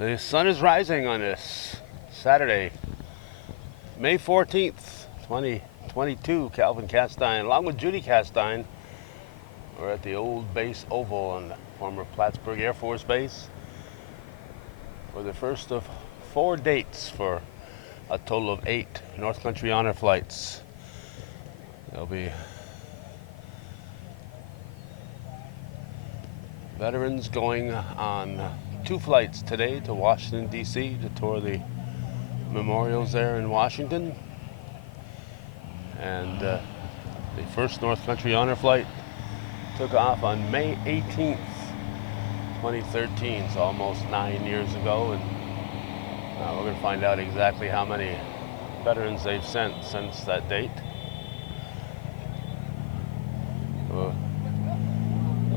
The sun is rising on this Saturday, May 14th, 2022. Calvin Castine, along with Judy Castine, we're at the old base oval on the former Plattsburgh Air Force Base for the first of 4 dates for a total of 8 North Country Honor flights. There'll be veterans going on 2 flights today to Washington, D.C. to tour the memorials there in Washington. And the first North Country Honor flight took off on May 18th, 2013, so almost 9 years ago. And we're going to find out exactly how many veterans they've sent since that date. We're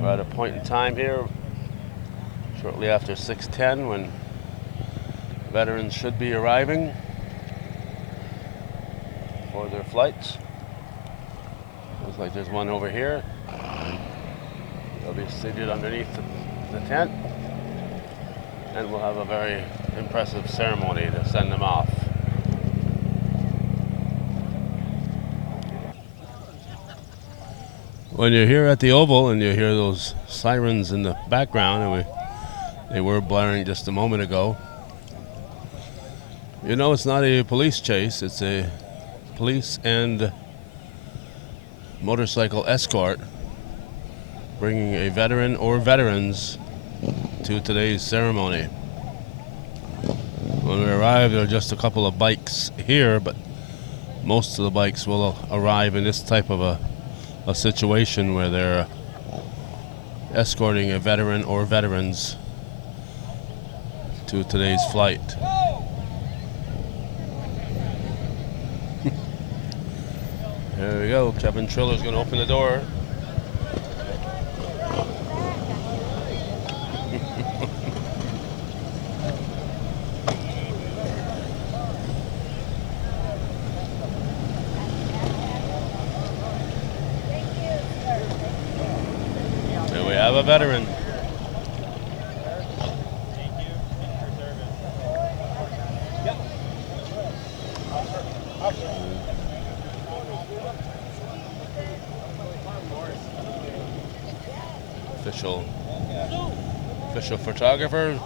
at a point in time here shortly after 6:10 when veterans should be arriving for their flights. Looks like there's one over here. They'll be seated underneath the tent, and we'll have a very impressive ceremony to send them off. When you're here at the Oval and you hear those sirens in the background, and they were blaring just a moment ago, you know it's not a police chase, it's a police and motorcycle escort bringing a veteran or veterans to today's ceremony. When we arrived, there were just a couple of bikes here, but most of the bikes will arrive in this type of a situation where they're escorting a veteran or veterans to today's flight. There we go. Kevin Triller's going to open the door. There we have a veteran. Official photographer,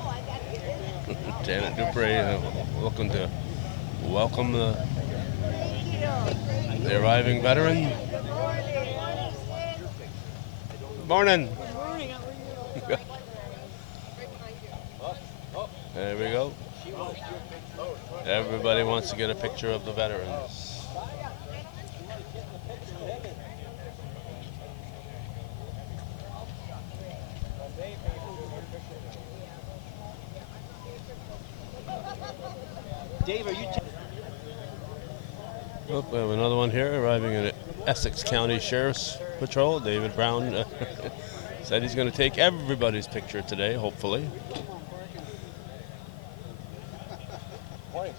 Janet Dupre, looking to welcome the arriving veteran. Good morning. There we go. Everybody wants to get a picture of the veterans. Dave, are you? Oh, we have another one here arriving at Essex County Sheriff's Patrol. David Brown said he's going to take everybody's picture today, hopefully. Morning.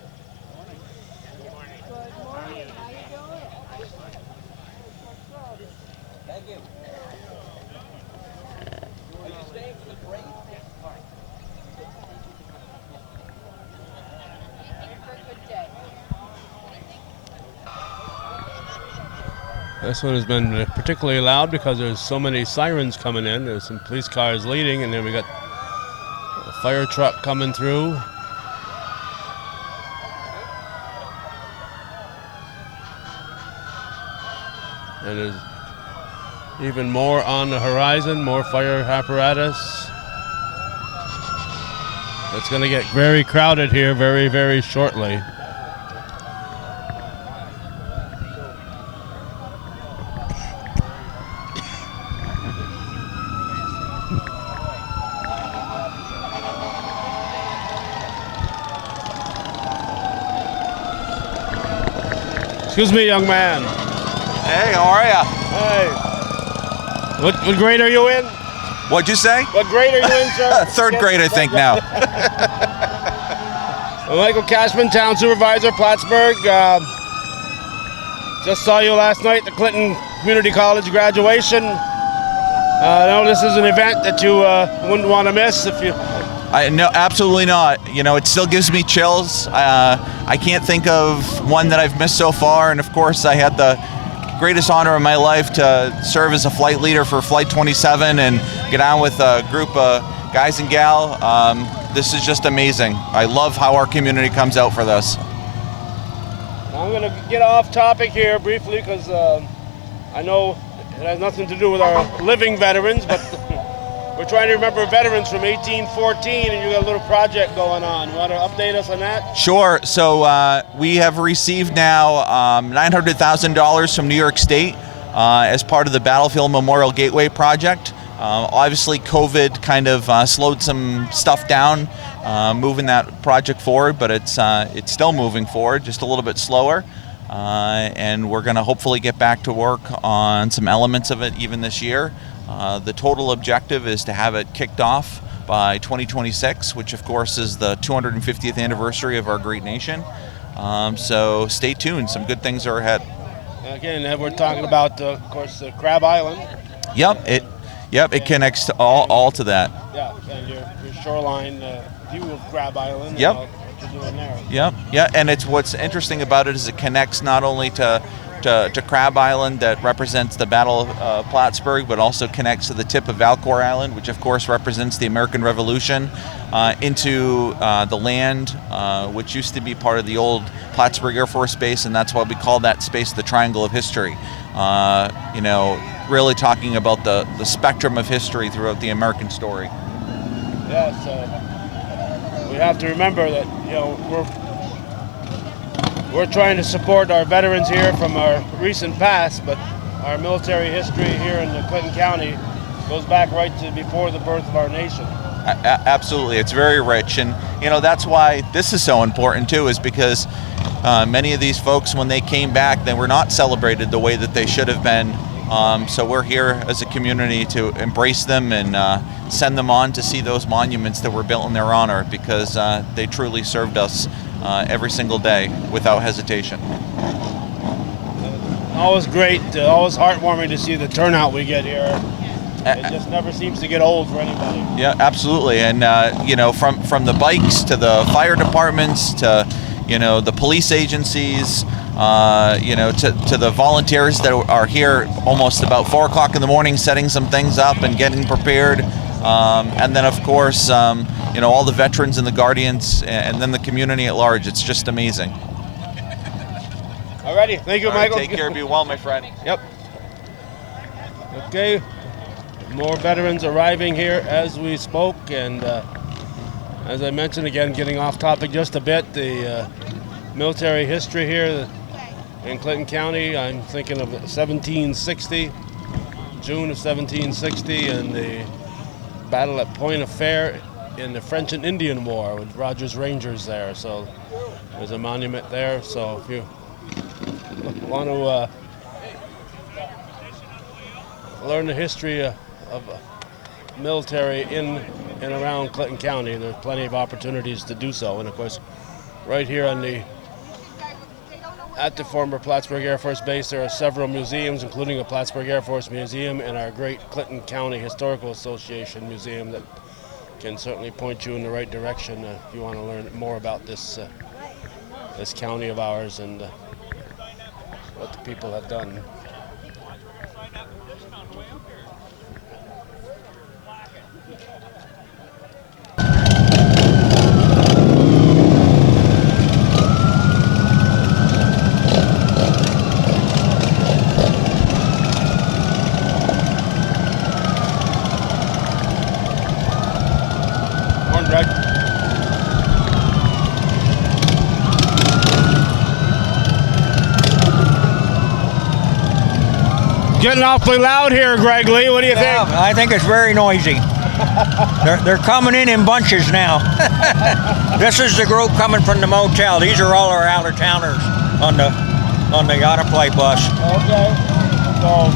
Good morning. How you doing? Thank you. Are you staying for the break? All right. This one has been particularly loud because there's so many sirens coming in. There's some police cars leading, and then we got a fire truck coming through. And there's even more on the horizon, more fire apparatus. It's going to get very crowded here very, very shortly. Excuse me, young man. Hey, how are ya? Hey. What grade are you in? What'd you say? What grade are you in, sir? Third grade, I think, now. Michael Cashman, Town Supervisor, Plattsburgh. Just saw you last night at the Clinton Community College graduation. I know this is an event that you wouldn't want to miss if you No, absolutely not. You know, it still gives me chills. I can't think of one that I've missed so far. And of course, I had the greatest honor of my life to serve as a flight leader for Flight 27 and get on with a group of guys and gal. This is just amazing. I love how our community comes out for this. I'm going to get off topic here briefly because I know it has nothing to do with our living veterans, but we're trying to remember veterans from 1814, and you got a little project going on. You want to update us on that? Sure. So we have received now $900,000 from New York State as part of the Battlefield Memorial Gateway project. Obviously, COVID kind of slowed some stuff down, moving that project forward, but it's still moving forward, just a little bit slower. And we're going to hopefully get back to work on some elements of it even this year. The total objective is to have it kicked off by 2026, which of course is the 250th anniversary of our great nation. So stay tuned, some good things are ahead. Again, we're talking about, of course, Crab Island. Yep, it connects to all to that. Yeah, and your shoreline view of Crab Island. Yep. And what you're doing there. Yeah, and it's what's interesting about it is it connects not only to Crab Island that represents the Battle of Plattsburgh, but also connects to the tip of Valcour Island, which of course represents the American Revolution, into the land, which used to be part of the old Plattsburgh Air Force Base, and that's why we call that space the Triangle of History. You know, really talking about the spectrum of history throughout the American story. Yes, we have to remember that, you know, we're trying to support our veterans here from our recent past, but our military history here in the Clinton County goes back right to before the birth of our nation. Absolutely, it's very rich, and you know that's why this is so important too, is because many of these folks, when they came back, they were not celebrated the way that they should have been. So we're here as a community to embrace them and send them on to see those monuments that were built in their honor, because they truly served us every single day without hesitation. Always great, always heartwarming to see the turnout we get here. It just never seems to get old for anybody. Yeah, absolutely. And you know, from the bikes to the fire departments to, you know, the police agencies, you know, to the volunteers that are here almost about 4 o'clock in the morning setting some things up and getting prepared. And then of course, you know, all the veterans and the guardians, and then the community at large. It's just amazing. Alrighty, thank you, Michael. Take care, be well, my friend. Yep. Okay, more veterans arriving here as we spoke, and as I mentioned, again, getting off topic just a bit, the military history here in Clinton County, I'm thinking of 1760, June of 1760, and the battle at Point of Fair in the French and Indian War with Rogers Rangers there. So there's a monument there. So if you want to learn the history of military in and around Clinton County, there's plenty of opportunities to do so. And of course, right here at the former Plattsburgh Air Force Base, there are several museums, including a Plattsburgh Air Force Museum and our great Clinton County Historical Association Museum that can certainly point you in the right direction if you want to learn more about this county of ours and what the people have done. Getting awfully loud here, Greg Lee. What do you think? I think it's very noisy. They're coming in bunches now. This is the group coming from the motel. These are all our out-of-towners on the honor flight bus. Okay. So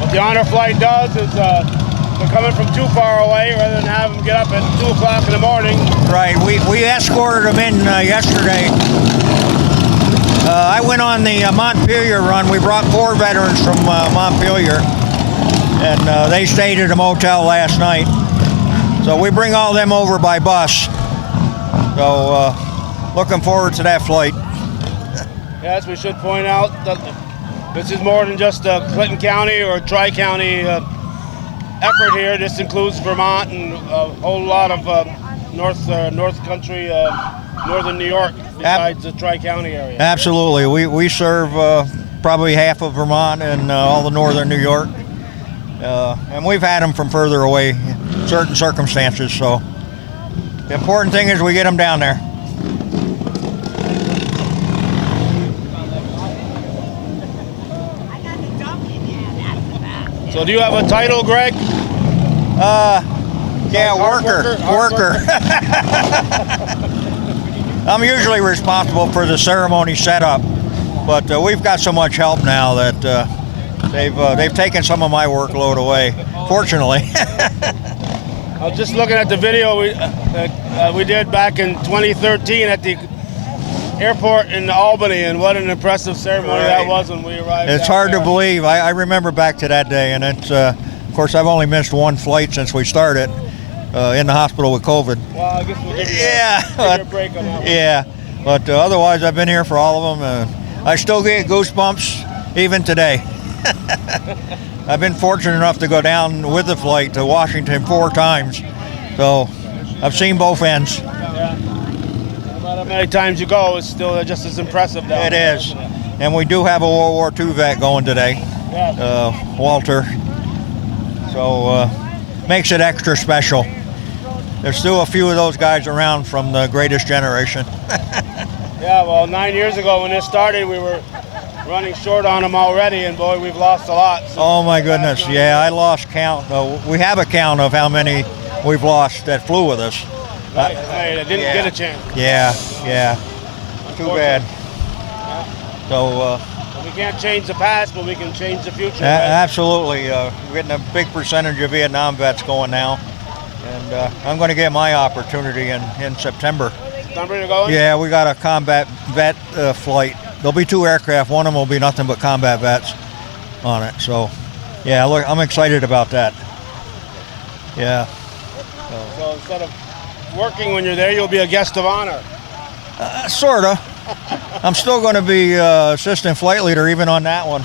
what the honor flight does is they're coming from too far away rather than have them get up at 2 o'clock in the morning. Right. We escorted them in yesterday. I went on the Montpelier run. We brought 4 veterans from Montpelier, and they stayed at a motel last night. So we bring all them over by bus. So looking forward to that flight. Yes, we should point out that this is more than just a Clinton County or Tri-County effort here. This includes Vermont and a whole lot of North Country, Northern New York, besides the Tri-County area. Absolutely. We serve probably half of Vermont and all the Northern New York. And we've had them from further away in certain circumstances. So the important thing is we get them down there. So do you have a title, Greg? Yeah, worker. I'm usually responsible for the ceremony setup, but we've got so much help now that they've taken some of my workload away. Fortunately. I was just looking at the video we did back in 2013 at the airport in Albany, and what an impressive ceremony that was when we arrived. It's hard to believe. I remember back to that day, and it's of course I've only missed one flight since we started in the hospital with COVID. Well, I guess we'll give you, a break on that one. Yeah, but otherwise I've been here for all of them. I still get goosebumps even today. I've been fortunate enough to go down with the flight to Washington 4 times, so I've seen both ends. Yeah. No matter how many times you go, it's still just as impressive down there. It is, and we do have a World War II vet going today, Walter, so makes it extra special. There's still a few of those guys around from the Greatest Generation. Yeah, well, 9 years ago when this started, we were running short on them already, and boy, we've lost a lot. Oh my goodness, yeah, I lost count. We have a count of how many we've lost that flew with us. Right, I didn't get a chance. Yeah, too bad. So we can't change the past, but we can change the future. Right? Absolutely, we're getting a big percentage of Vietnam vets going now, and I'm going to get my opportunity in September. September you're going? Yeah, we got a combat vet flight. There'll be 2 aircraft. One of them will be nothing but combat vets on it. So, yeah, look, I'm excited about that. Yeah. So instead of working when you're there, you'll be a guest of honor. Sort of. I'm still going to be assistant flight leader even on that one.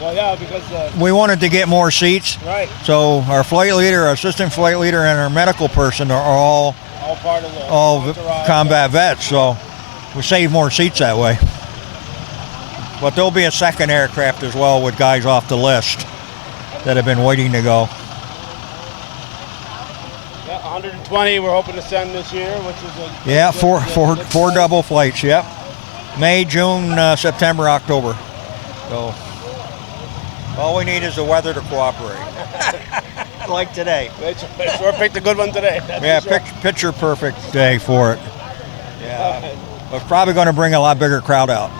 Well, yeah, because we wanted to get more seats. Right. So our flight leader, our assistant flight leader, and our medical person are all part of the combat vets. So we save more seats that way. But there'll be a second aircraft as well with guys off the list that have been waiting to go. Yeah, 120 we're hoping to send this year, which is four double flights. Yep, May, June, September, October. So all we need is the weather to cooperate, like today. Sure picked a good one today. Picture perfect day for it. Yeah, we're probably going to bring a lot bigger crowd out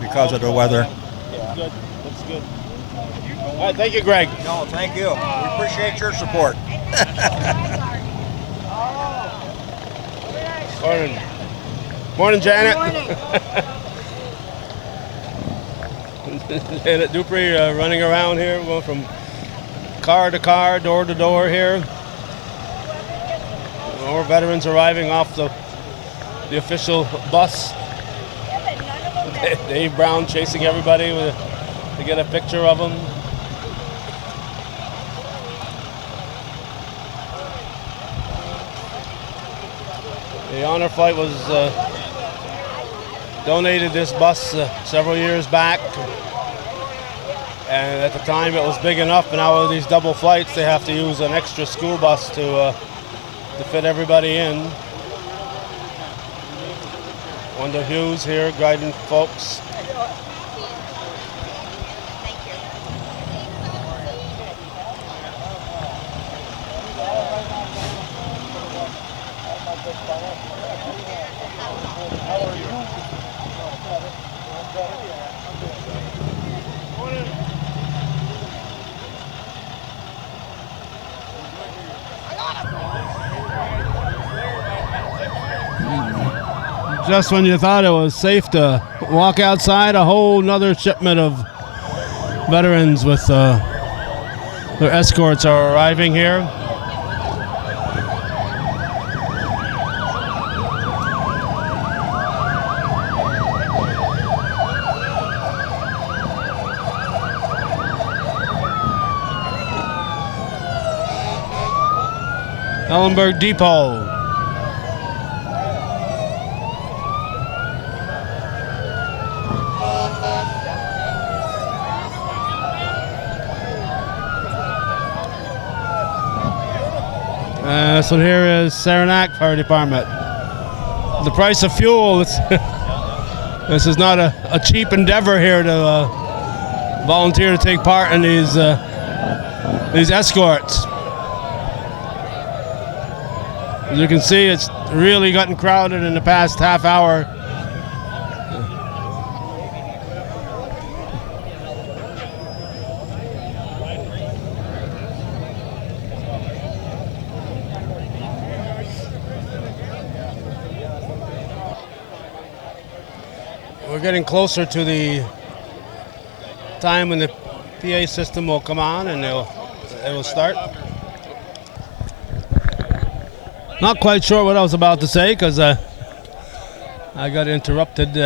because of the weather. That's good. That's good. All right, thank you, Greg. No, thank you. We appreciate your support. Morning. Morning, Janet. Morning. Janet Dupree running around here, going from car to car, door to door here. More veterans arriving off the official bus. Dave Brown chasing everybody to get a picture of him. The honor flight was donated this bus several years back, and at the time it was big enough, and now with these double flights they have to use an extra school bus to fit everybody in. Wanda Hughes here guiding folks. Just when you thought it was safe to walk outside, a whole nother shipment of veterans with their escorts are arriving here. Ellenberg Depot. This one here is Saranac Fire Department. The price of fuel, this is not a cheap endeavor here to volunteer to take part in these escorts. As you can see, it's really gotten crowded in the past half hour. We're getting closer to the time when the PA system will come on and it will start. Not quite sure what I was about to say because I got interrupted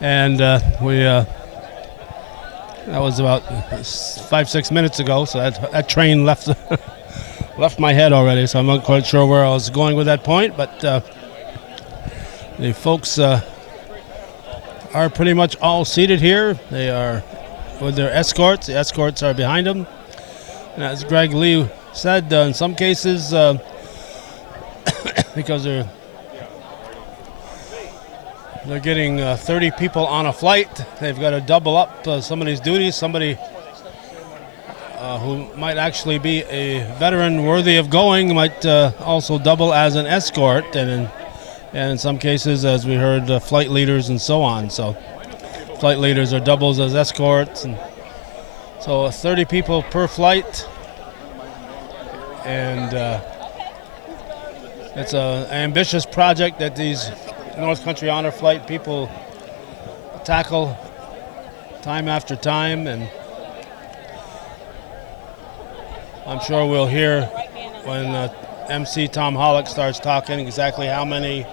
and that was about 5-6 minutes ago, so that train left left my head already, so I'm not quite sure where I was going with that point, but the folks are pretty much all seated here. They are with their escorts. The escorts are behind them. And as Greg Lee said, in some cases, because they're getting 30 people on a flight, they've got to double up some of these duties. Somebody who might actually be a veteran worthy of going might also double as an escort, and in some cases, as we heard, flight leaders and so on. So flight leaders are doubles as escorts, and so 30 people per flight. And it's an ambitious project that these North Country Honor Flight people tackle time after time, and I'm sure we'll hear when MC Tom Hollick starts talking exactly how many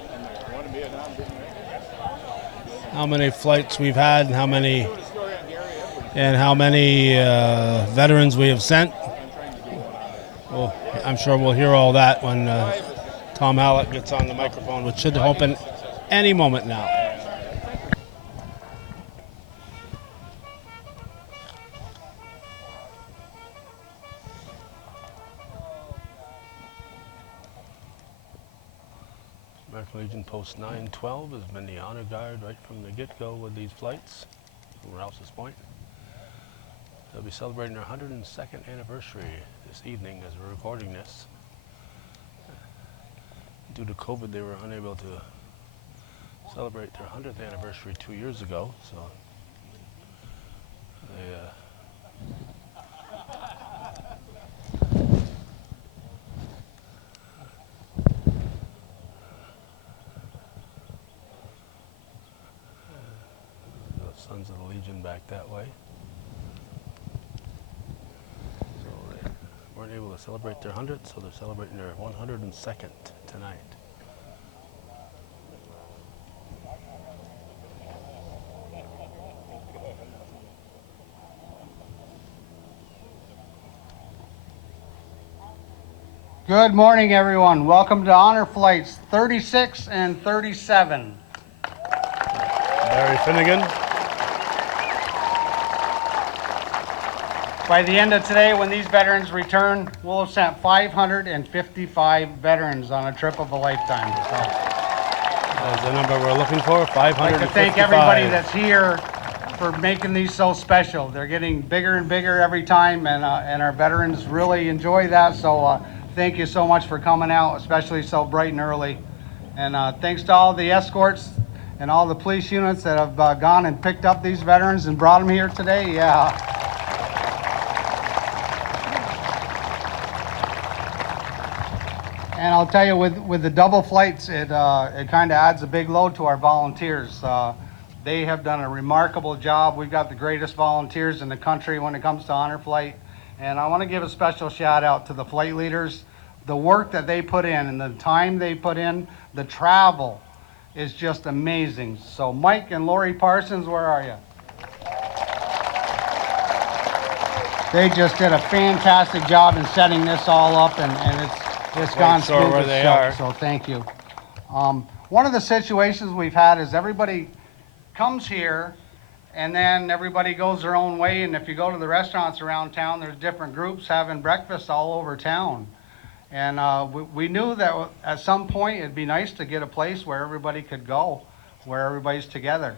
flights we've had and how many veterans we have sent. Well, I'm sure we'll hear all that when Tom Hollick gets on the microphone, which should open any moment now. American Legion Post 912 has been the honor guard right from the get-go with these flights from Rouse's Point. They'll be celebrating their 102nd anniversary this evening as we're recording this. Due to COVID, they were unable to celebrate their 100th anniversary 2 years ago, so they Sons of the Legion back that way. So they weren't able to celebrate their 100th, so they're celebrating their 102nd tonight. Good morning, everyone. Welcome to Honor Flights 36 and 37. Barry Finnegan. By the end of today, when these veterans return, we'll have sent 555 veterans on a trip of a lifetime. So, That's the number we're looking for, 555. I'd like to thank everybody that's here for making these so special. They're getting bigger and bigger every time, and our veterans really enjoy that. So thank you so much for coming out, especially so bright and early. And thanks to all the escorts and all the police units that have gone and picked up these veterans and brought them here today. Yeah. And I'll tell you, with the double flights, it kind of adds a big load to our volunteers. They have done a remarkable job. We've got the greatest volunteers in the country when it comes to honor flight. And I want to give a special shout out to the flight leaders. The work that they put in and the time they put in, the travel is just amazing. So Mike and Lori Parsons, where are you? They just did a fantastic job in setting this all up, and it's gone sure smooth where as they silk, are. so thank you. One of the situations we've had is everybody comes here, and then everybody goes their own way, and if you go to the restaurants around town, there's different groups having breakfast all over town. And we knew that at some point it'd be nice to get a place where everybody could go, where everybody's together.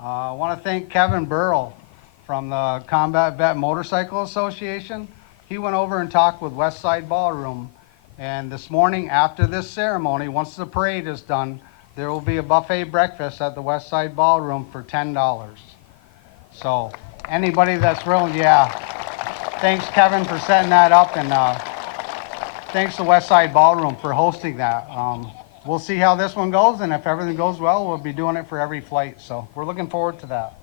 I want to thank Kevin Burrell from the Combat Vet Motorcycle Association. He went over and talked with West Side Ballroom, and this morning after this ceremony, once the parade is done, there will be a buffet breakfast at the West Side Ballroom for $10. So anybody that's willing, yeah. Thanks, Kevin, for setting that up, and thanks to West Side Ballroom for hosting that. We'll see how this one goes, and if everything goes well, we'll be doing it for every flight. So we're looking forward to that.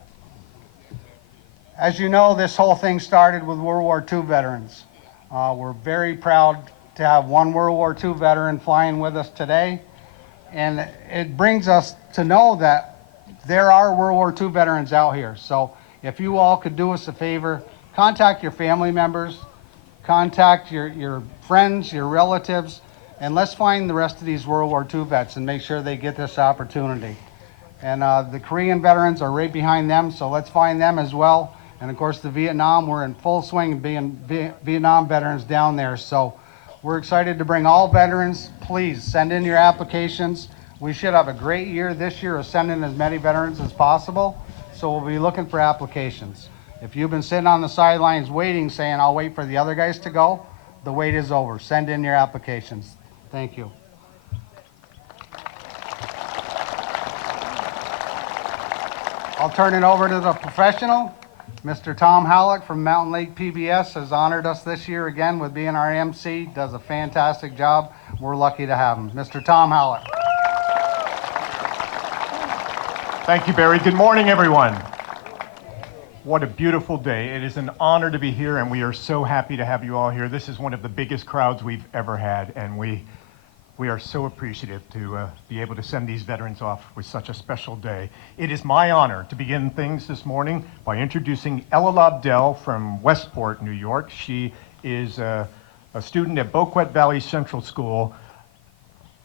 As you know, this whole thing started with World War II veterans. We're very proud to have one World War II veteran flying with us today. And it brings us to know that there are World War II veterans out here. So if you all could do us a favor, contact your family members, contact your friends, your relatives, and let's find the rest of these World War II vets and make sure they get this opportunity. And the Korean veterans are right behind them, so let's find them as well. And of course, the Vietnam, we're in full swing being Vietnam veterans down there. So we're excited to bring all veterans. Please send in your applications. We should have a great year this year of sending as many veterans as possible. So we'll be looking for applications. If you've been sitting on the sidelines waiting, saying, I'll wait for the other guys to go, the wait is over. Send in your applications. Thank you. I'll turn it over to the professional. Mr. Tom Halleck from Mountain Lake PBS has honored us this year again with being our MC. Does a fantastic job. We're lucky to have him. Mr. Tom Halleck. Thank you, Barry. Good morning, everyone. What a beautiful day. It is an honor to be here, and we are so happy to have you all here. This is one of the biggest crowds we've ever had, and we are so appreciative to be able to send these veterans off with such a special day. It is my honor to begin things this morning by introducing Ella Lobdell from Westport, New York. She is a student at Boquet Valley Central School.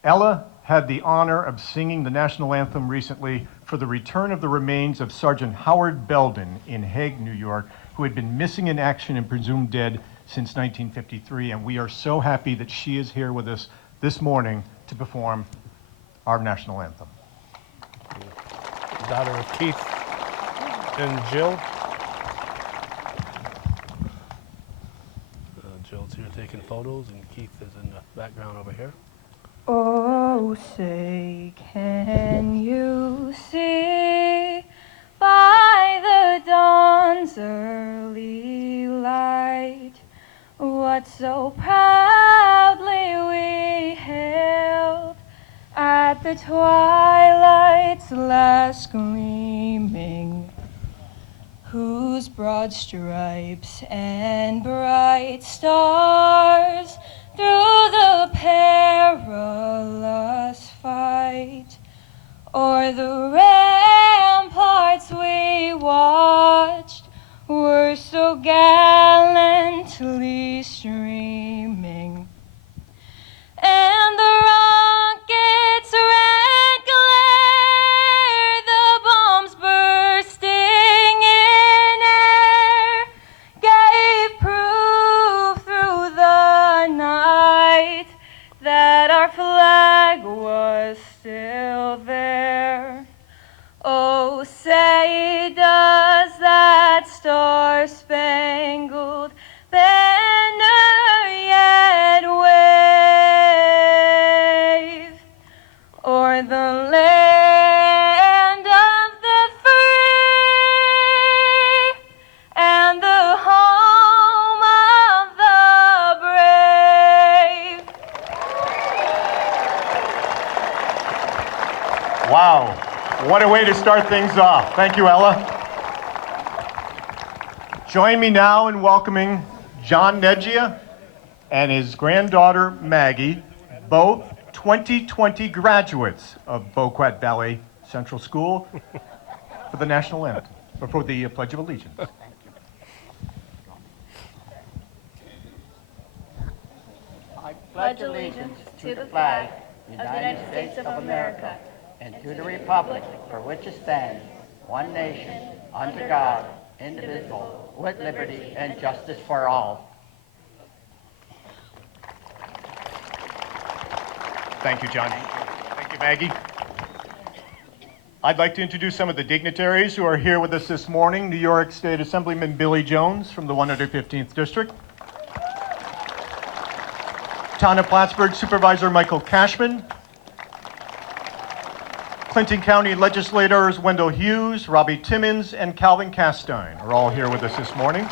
Ella had the honor of singing the national anthem recently for the return of the remains of Sergeant Howard Belden in Hague, New York, who had been missing in action and presumed dead since 1953. And we are so happy that she is here with us this morning to perform our national anthem. Daughter of Keith and Jill. Jill's here taking photos, and Keith is in the background over here. Oh, say, can you see by the dawn's early light what so proudly we hailed at the twilight's last gleaming, whose broad stripes and bright stars through the perilous fight o'er the ramparts we watched were so gallantly streaming, and the rocket's red glare, the bombs bursting in air, gave proof through the night that our flag was still there. Oh, say does that star-spangled banner yet wave o'er the land of the free and the home of the brave? Wow, what a way to start things off. Thank you, Ella. Join me now in welcoming John Neggia and his granddaughter Maggie, both 2020 graduates of Boquet Valley Central School, for the national anthem, or for the Pledge of Allegiance. pledge allegiance to the flag of the United States of America and to the republic for which it stands, one nation, under God, indivisible, with liberty and justice for all. Thank you, John. Thank you, Maggie. I'd like to introduce some of the dignitaries who are here with us this morning. New York State Assemblyman Billy Jones from the 115th District. Town of Plattsburgh Supervisor Michael Cashman. Clinton County Legislators Wendell Hughes, Robbie Timmons, and Calvin Castine are all here with us this morning.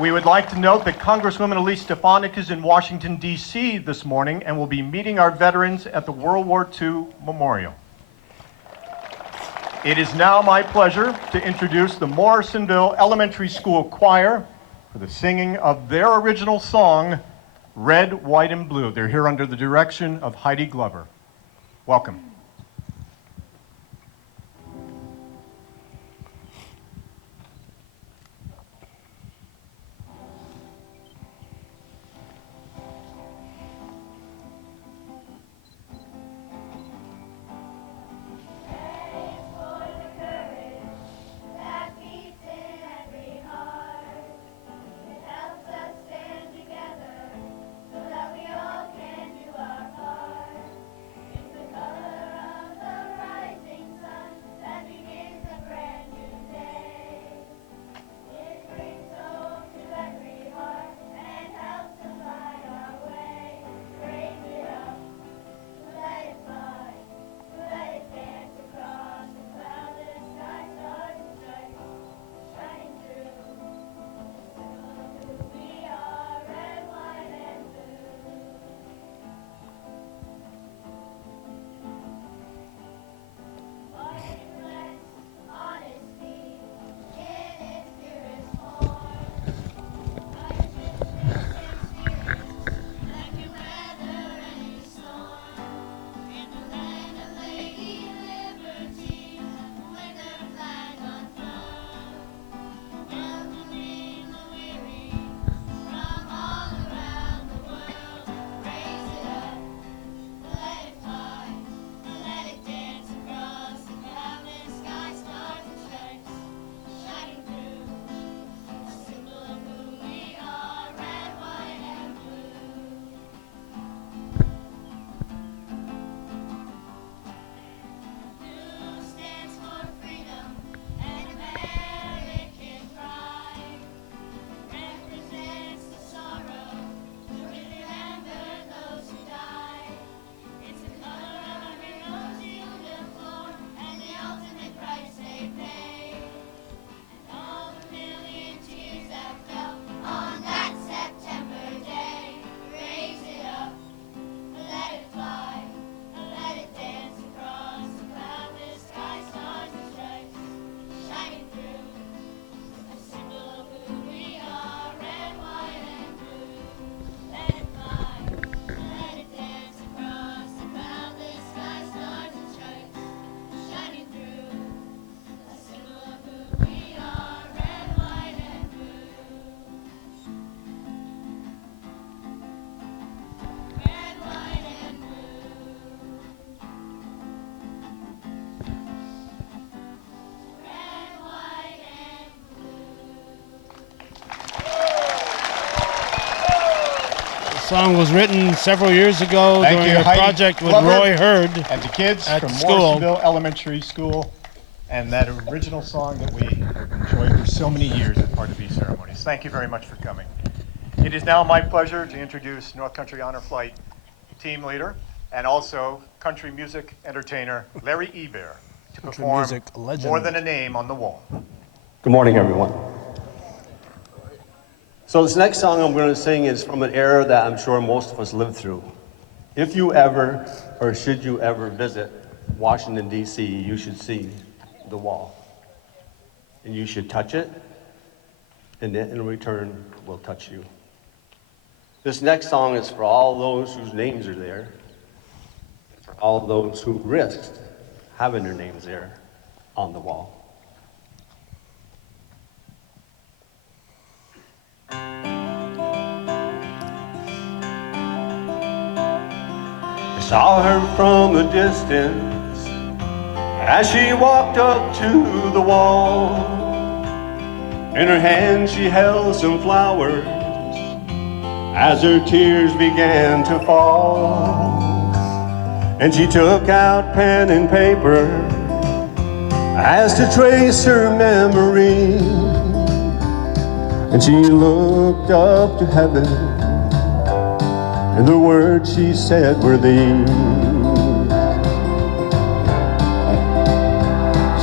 We would like to note that Congresswoman Elise Stefanik is in Washington, D.C. this morning and will be meeting our veterans at the World War II Memorial. It is now my pleasure to introduce the Morrisonville Elementary School Choir for the singing of their original song, Red, White, and Blue. They're here under the direction of Heidi Glover. Welcome. Song was written several years ago during a project with Roy Hurd and the kids at from school. Morrisonville Elementary School, and that original song that we have enjoyed for so many years as part of these ceremonies. Thank you very much for coming. It is now my pleasure to introduce North Country Honor Flight team leader and also country music entertainer Larry Ebert to perform More Than a Name on the Wall. Good morning, everyone. So this next song I'm going to sing is from an era that I'm sure most of us lived through. If you ever, or should you ever visit Washington, D.C., you should see the wall. And you should touch it, and it in return will touch you. This next song is for all those whose names are there, for all those who risked having their names there on the wall. Saw her from a distance as she walked up to the wall. In her hand she held some flowers as her tears began to fall. And she took out pen and paper as to trace her memory. And she looked up to heaven, and the words she said were these.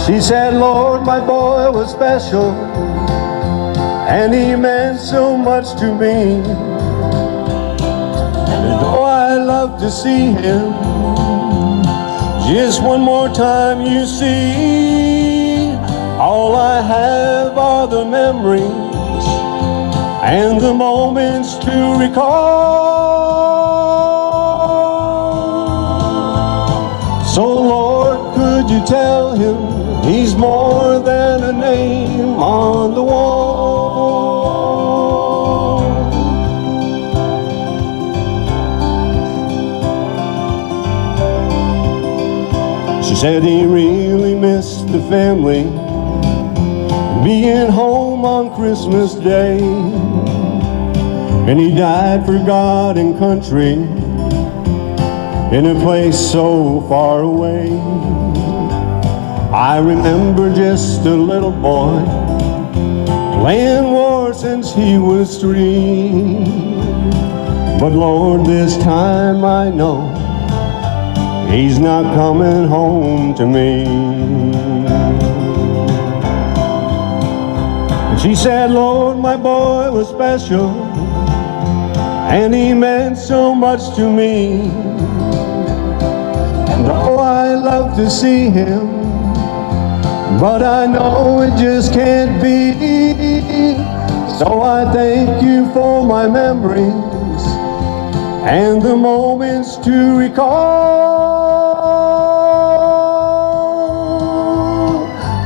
She said, Lord, my boy was special, and he meant so much to me. And though I love to see him, just one more time, you see, all I have are the memories and the moments to recall. So Lord, could you tell him he's more than a name on the wall? She said he really missed the family, being home on Christmas Day. And he died for God and country in a place so far away. I remember just a little boy playing war since he was 3. But Lord, this time I know he's not coming home to me. And she said, Lord, my boy was special, and he meant so much to me. And oh, I love to see him, but I know it just can't be. So I thank you for my memories and the moments to recall.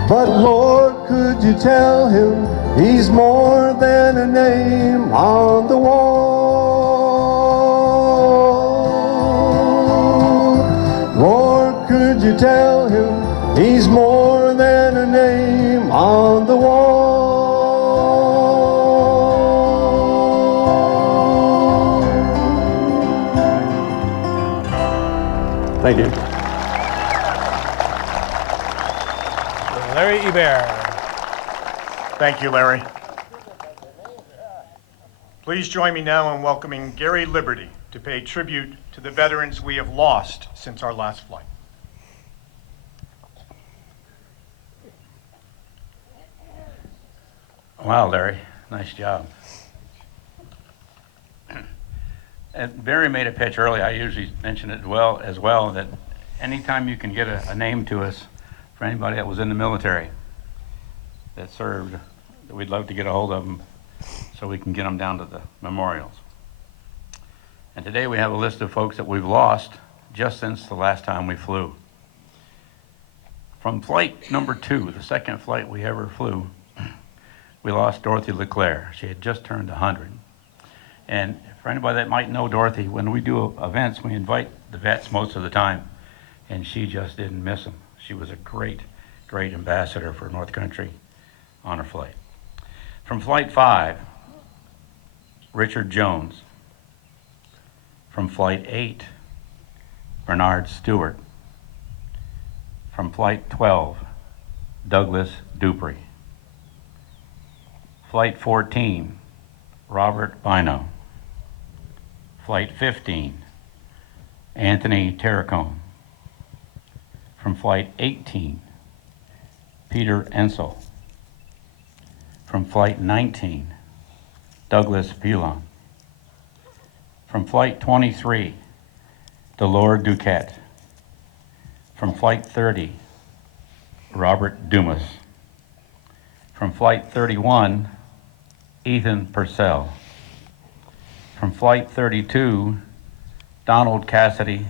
But Lord, could you tell him he's more than a name on the wall? Lord, could you tell him he's more than a name on the wall? Thank you. Larry Ebert. Thank you, Larry. Please join me now in welcoming Gary Liberty to pay tribute to the veterans we have lost since our last flight. Wow, Larry, nice job. And Barry made a pitch earlier. I usually mention it as well, that anytime you can get a name to us for anybody that was in the military that served, that we'd love to get a hold of them so we can get them down to the memorials. And today we have a list of folks that we've lost just since the last time we flew. From flight number 2, the second flight we ever flew, we lost Dorothy LeClaire. She had just turned 100. And for anybody that might know Dorothy, when we do events, we invite the vets most of the time, and she just didn't miss them. She was a great, great ambassador for North Country on her flight. From flight 5, Richard Jones. From flight 8, Bernard Stewart. From flight 12, Douglas Dupree. Flight 14, Robert Bino. Flight 15, Anthony Terracone. From Flight 18, Peter Ensel. From Flight 19, Douglas Pilon. From Flight 23, Delore Duquette. From Flight 30, Robert Dumas. From Flight 31, Ethan Purcell. From Flight 32, Donald Cassidy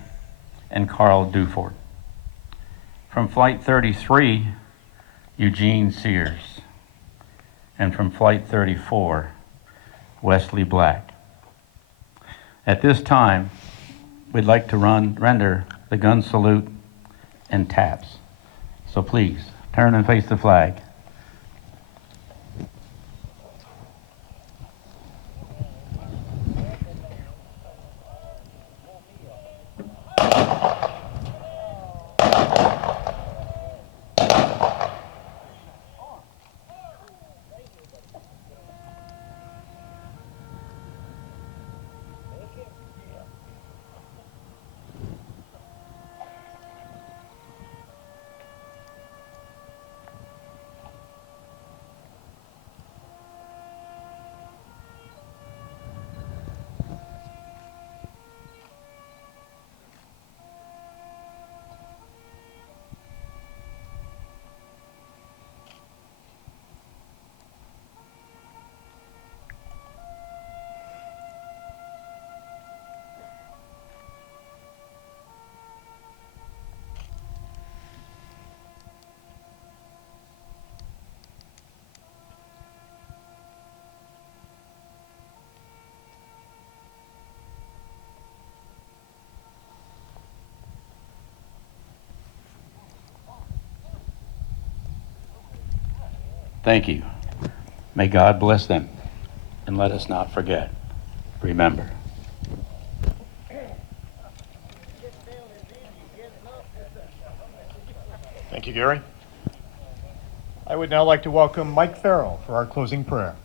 and Carl Dufort. From Flight 33, Eugene Sears. And from Flight 34, Wesley Black. At this time, we'd like to render the gun salute in taps. So please, turn and face the flag. Thank you. May God bless them, and let us not forget. Remember. Thank you, Gary. I would now like to welcome Mike Farrell for our closing prayer.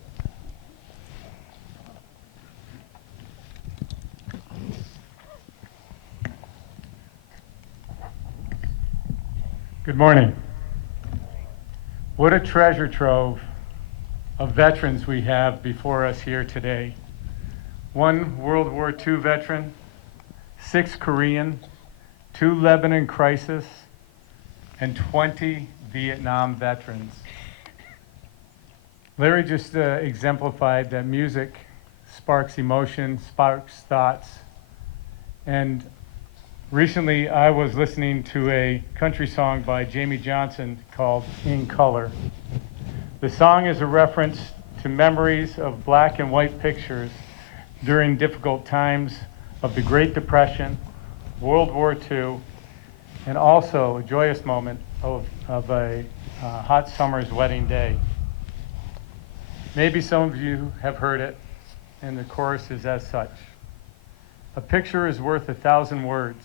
Good morning. What a treasure trove of veterans we have before us here today. 1 World War II veteran, 6 Korean, 2 Lebanon crisis, and 20 Vietnam veterans. Larry just exemplified that music sparks emotion, sparks thoughts. And recently I was listening to a country song by Jamie Johnson called In Color. The song is a reference to memories of black and white pictures during difficult times of the Great Depression, World War II, and also a joyous moment of a hot summer's wedding day. Maybe some of you have heard it, and the chorus is as such. A picture is worth 1,000 words,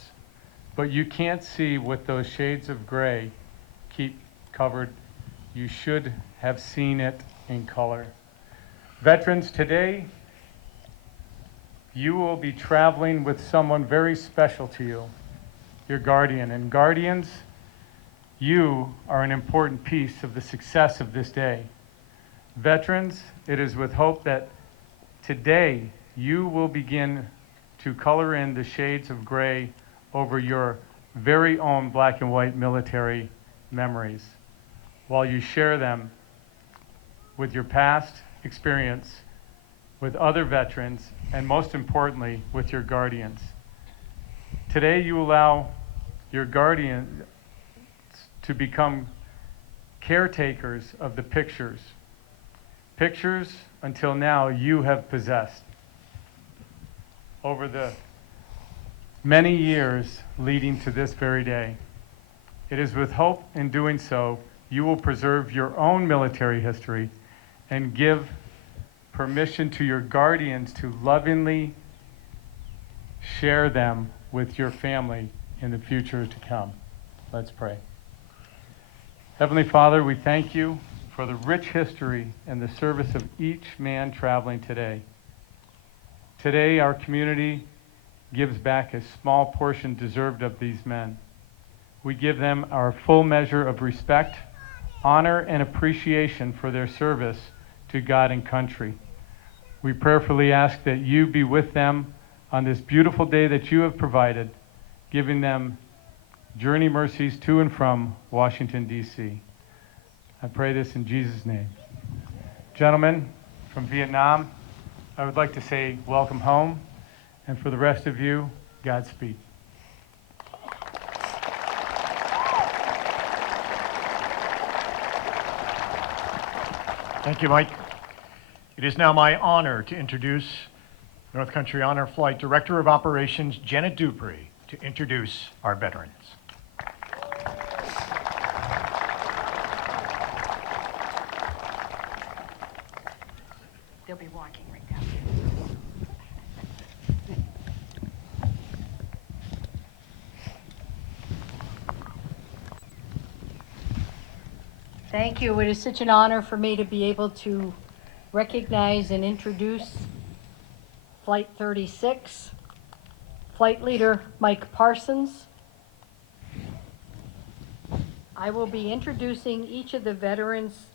but you can't see what those shades of gray keep covered. You should have seen it in color. Veterans, today you will be traveling with someone very special to you, your guardian. And guardians, you are an important piece of the success of this day. Veterans, it is with hope that today you will begin to color in the shades of gray over your very own black and white military memories while you share them with your past experience, with other veterans, and most importantly, with your guardians. Today you allow your guardians to become caretakers of the pictures until now you have possessed over the many years leading to this very day. It is with hope in doing so you will preserve your own military history and give permission to your guardians to lovingly share them with your family in the future to come. Let's pray. Heavenly Father, we thank you for the rich history and the service of each man traveling today. Today, our community gives back a small portion deserved of these men. We give them our full measure of respect, honor, and appreciation for their service to God and country. We prayerfully ask that you be with them on this beautiful day that you have provided, giving them journey mercies to and from Washington, D.C. I pray this in Jesus' name. Gentlemen from Vietnam, I would like to say welcome home, and for the rest of you, Godspeed. Thank you, Mike. It is now my honor to introduce North Country Honor Flight Director of Operations, Janet Dupree, to introduce our veterans. They'll be walking right down. Thank you. It is such an honor for me to be able to recognize and introduce Flight 36, Flight Leader Mike Parsons. I will be introducing each of the veterans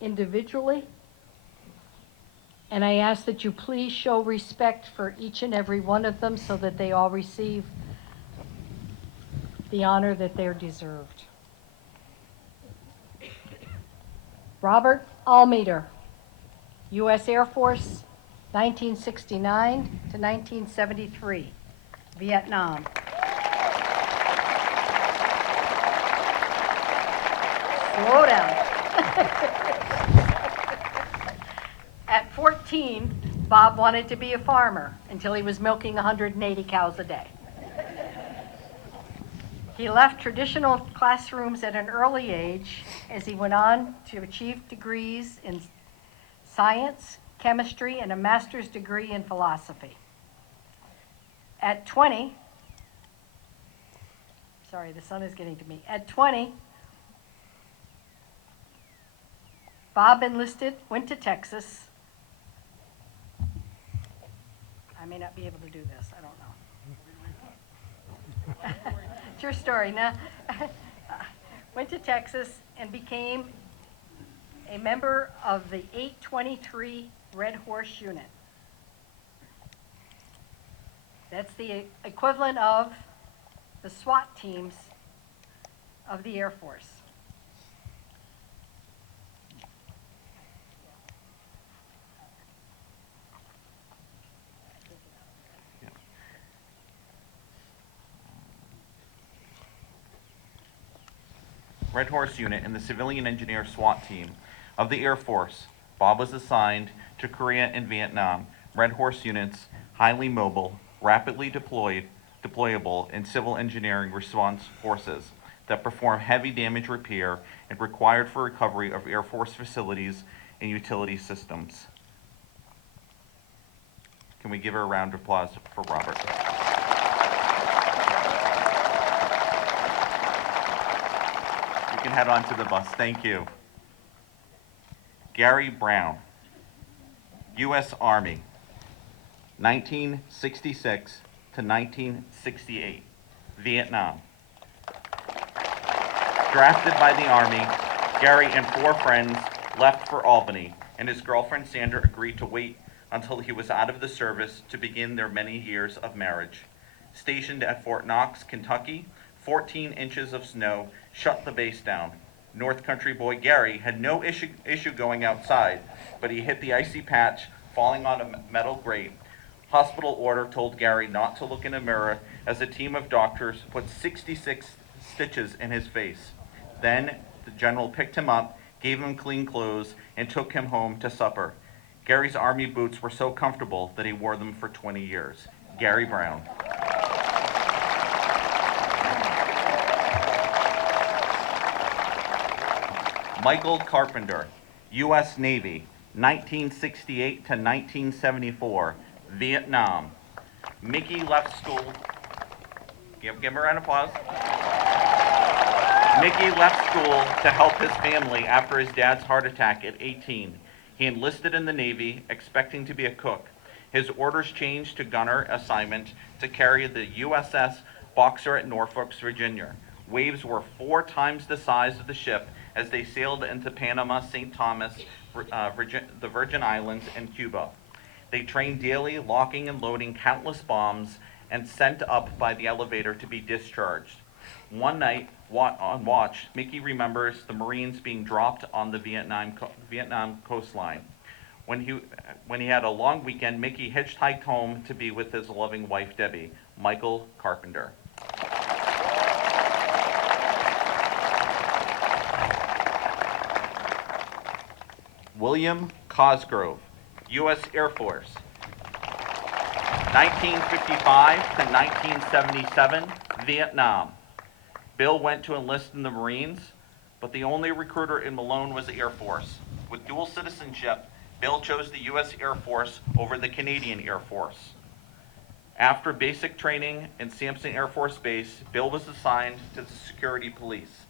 individually, and I ask that you please show respect for each and every one of them so that they all receive the honor that they're deserved. Robert Almeida, U.S. Air Force, 1969 to 1973, Vietnam. Slow down. At 14, Bob wanted to be a farmer until he was milking 180 cows a day. He left traditional classrooms at an early age as he went on to achieve degrees in science, chemistry, and a master's degree in philosophy. At 20, sorry, the sun is getting to me. At 20, Bob enlisted, went to Texas. I may not be able to do this, I don't know. True story. Now, went to Texas and became a member of the 823 Red Horse Unit. That's the equivalent of the SWAT teams of the Air Force. Red Horse Unit in the Civilian Engineer SWAT team of the Air Force. Bob was assigned to Korea and Vietnam. Red Horse units, highly mobile, rapidly deployable in civil engineering response forces that perform heavy damage repair and required for recovery of Air Force facilities and utility systems. Can we give her a round of applause for Robert? You can head on to the bus. Thank you. Gary Brown, U.S. Army, 1966 to 1968, Vietnam. Drafted by the Army, Gary and 4 friends left for Albany, and his girlfriend Sandra agreed to wait until he was out of the service to begin their many years of marriage. Stationed at Fort Knox, Kentucky, 14 inches of snow shut the base down. North Country boy Gary had no issue going outside, but he hit the icy patch, falling on a metal grate. Hospital order told Gary not to look in a mirror as a team of doctors put 66 stitches in his face. Then the general picked him up, gave him clean clothes, and took him home to supper. Gary's Army boots were so comfortable that he wore them for 20 years. Gary Brown. Michael Carpenter, U.S. Navy, 1968 to 1974, Vietnam. Mickey left school. Give him a round of applause. Mickey left school to help his family after his dad's heart attack at 18. He enlisted in the Navy, expecting to be a cook. His orders changed to gunner assignment to carry the USS Boxer at Norfolk, Virginia. Waves were 4 times the size of the ship as they sailed into Panama, St. Thomas, the Virgin Islands, and Cuba. They trained daily, locking and loading countless bombs and sent up by the elevator to be discharged. One night, on watch, Mickey remembers the Marines being dropped on the Vietnam coastline. When he had a long weekend, Mickey hitchhiked home to be with his loving wife, Debbie. Michael Carpenter. William Cosgrove, U.S. Air Force, 1955 to 1977, Vietnam. Bill went to enlist in the Marines, but the only recruiter in Malone was the Air Force. With dual citizenship, Bill chose the U.S. Air Force over the Canadian Air Force. After basic training in Sampson Air Force Base, Bill was assigned to the security police.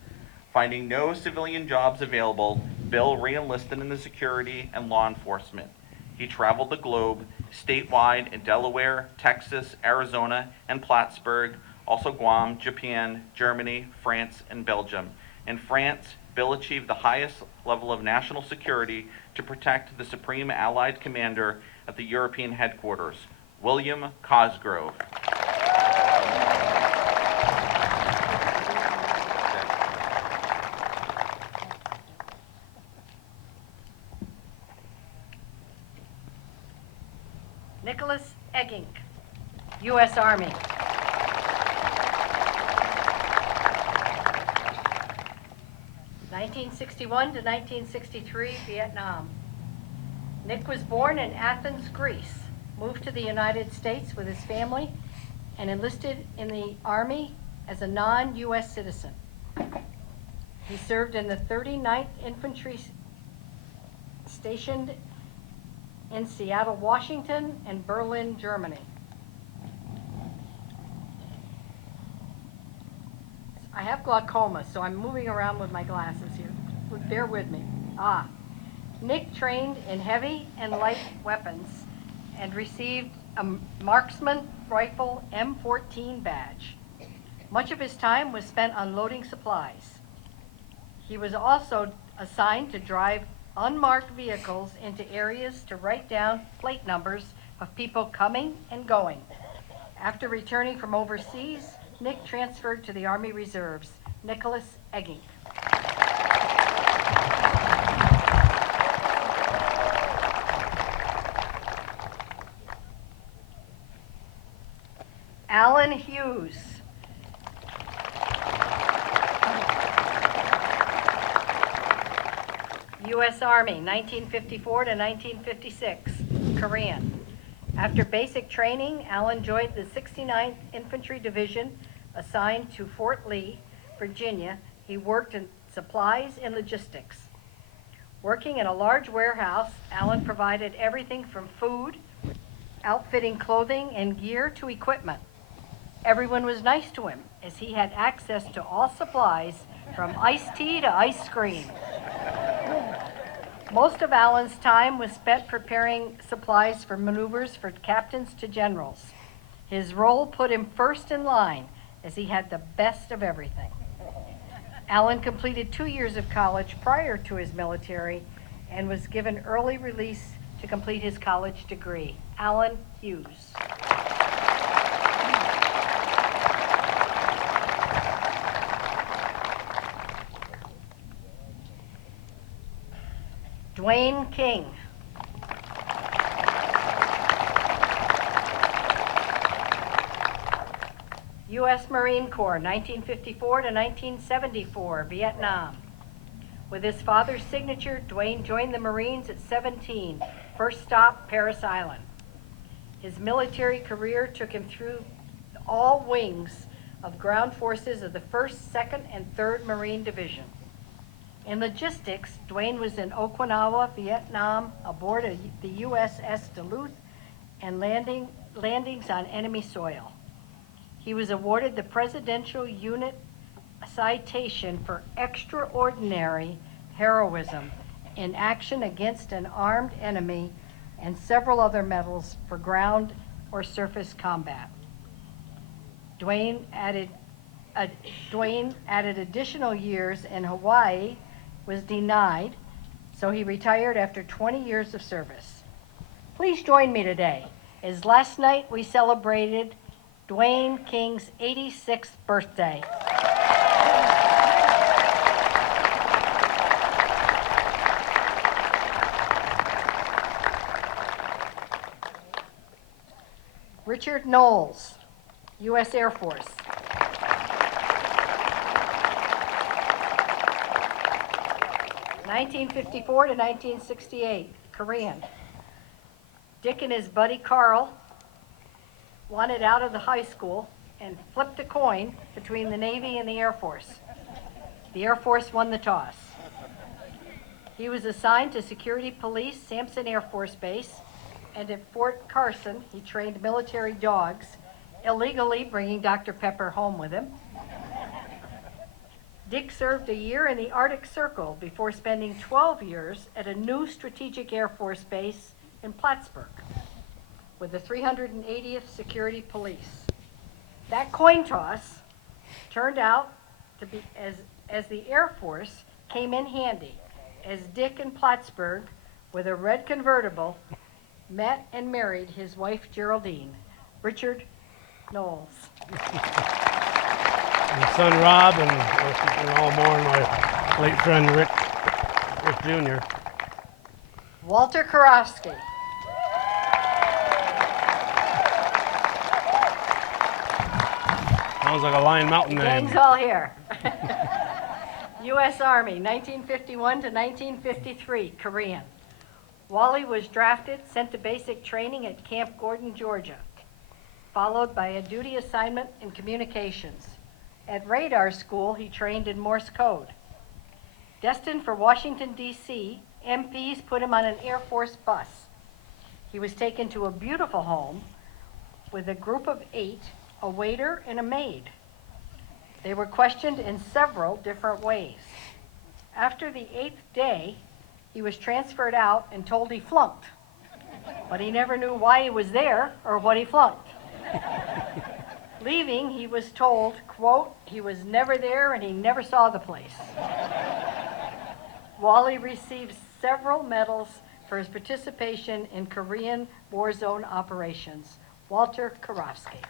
Finding no civilian jobs available, Bill re-enlisted in the security and law enforcement. He traveled the globe, statewide in Delaware, Texas, Arizona, and Plattsburgh, also Guam, Japan, Germany, France, and Belgium. In France, Bill achieved the highest level of national security to protect the Supreme Allied Commander at the European headquarters, William Cosgrove. Nicholas Eggink, U.S. Army. (1961 to 1963), Vietnam. Nick was born in Athens, Greece, moved to the United States with his family, and enlisted in the Army as a non-U.S. citizen. He served in the 39th Infantry stationed in Seattle, Washington, and Berlin, Germany. I have glaucoma, so I'm moving around with my glasses here. Bear with me. Nick trained in heavy and light weapons and received a marksman rifle M14 badge. Much of his time was spent unloading supplies. He was also assigned to drive unmarked vehicles into areas to write down plate numbers of people coming and going. After returning from overseas, Nick transferred to the Army Reserves. Nicholas Eggink. Alan Hughes. U.S. Army, 1954 to 1956, Korean. After basic training, Alan joined the 69th Infantry Division assigned to Fort Lee, Virginia. He worked in supplies and logistics. Working in a large warehouse, Alan provided everything from food, outfitting clothing and gear to equipment. Everyone was nice to him as he had access to all supplies from iced tea to ice cream. Most of Alan's time was spent preparing supplies for maneuvers for captains to generals. His role put him first in line as he had the best of everything. Alan completed 2 years of college prior to his military and was given early release to complete his college degree. Alan Hughes. Dwayne King. U.S. Marine Corps, 1954 to 1974, Vietnam. With his father's signature, Dwayne joined the Marines at 17, first stop, Parris Island. His military career took him through all wings of ground forces of the 1st, 2nd, and 3rd Marine Division. In logistics, Dwayne was in Okinawa, Vietnam, aboard the USS Duluth and landings on enemy soil. He was awarded the Presidential Unit Citation for extraordinary heroism in action against an armed enemy and several other medals for ground or surface combat. Dwayne added additional years in Hawaii, was denied, so he retired after 20 years of service. Please join me today, as last night we celebrated Dwayne King's 86th birthday. Richard Knowles, U.S. Air Force. (1954 to 1968), Korean. Dick and his buddy Carl wanted out of the high school and flipped a coin between the Navy and the Air Force. The Air Force won the toss. He was assigned to Security Police, Sampson Air Force Base, and at Fort Carson, he trained military dogs, illegally bringing Dr. Pepper home with him. Dick served a year in the Arctic Circle before spending 12 years at a new strategic Air Force base in Plattsburgh with the 380th Security Police. That coin toss turned out to be, as the Air Force came in handy, as Dick in Plattsburgh, with a red convertible, met and married his wife Geraldine, Richard Knowles. My son Rob, and all mourn my late friend Rick Jr. Walter Karofsky. Sounds like a Lion Mountain The name. gang's all here. U.S. Army, 1951 to 1953, Korean. Wally was drafted, sent to basic training at Camp Gordon, Georgia, followed by a duty assignment in communications. At radar school, he trained in Morse code. Destined for Washington, D.C., MPs put him on an Air Force bus. He was taken to a beautiful home with a group of 8, a waiter and a maid. They were questioned in several different ways. After the 8th day, he was transferred out and told he flunked, but he never knew why he was there or what he flunked. Leaving, he was told, quote, he was never there and he never saw the place. Wally received several medals for his participation in Korean war zone operations. Walter Karofsky.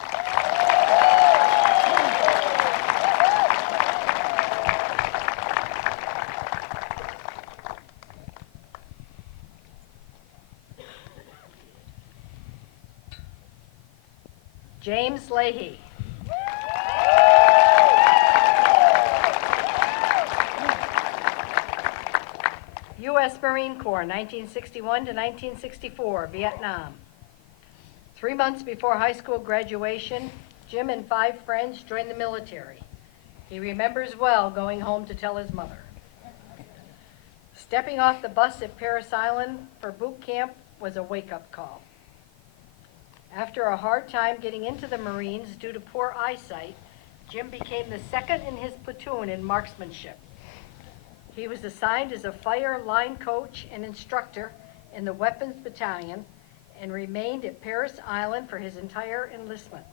James Leahy. U.S. Marine Corps, 1961 to 1964, Vietnam. 3 months before high school graduation, Jim and 5 friends joined the military. He remembers well going home to tell his mother. Stepping off the bus at Parris Island for boot camp was a wake-up call. After a hard time getting into the Marines due to poor eyesight, Jim became the second in his platoon in marksmanship. He was assigned as a fire line coach and instructor in the Weapons Battalion and remained at Parris Island for his entire enlistment.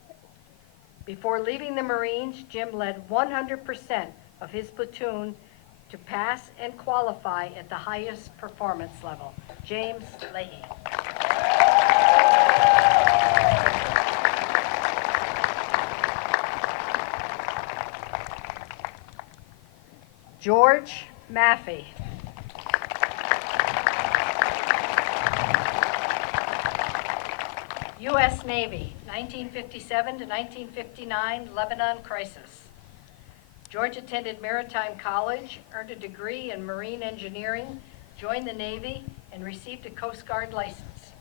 Before leaving the Marines, Jim led 100% of his platoon to pass and qualify at the highest performance level. James Leahy. George Maffey. U.S. Navy, 1957 to 1959, Lebanon crisis. George attended Maritime College, earned a degree in marine engineering, joined the Navy, and received a Coast Guard license.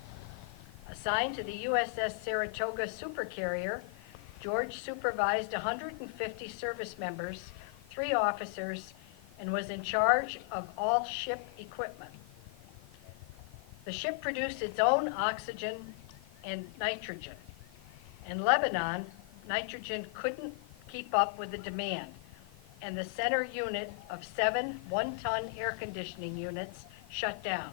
Assigned to the USS Saratoga supercarrier, George supervised 150 service members, 3 officers, and was in charge of all ship equipment. The ship produced its own oxygen and nitrogen. In Lebanon, nitrogen couldn't keep up with the demand, and the center unit of 7 one-ton air conditioning units shut down.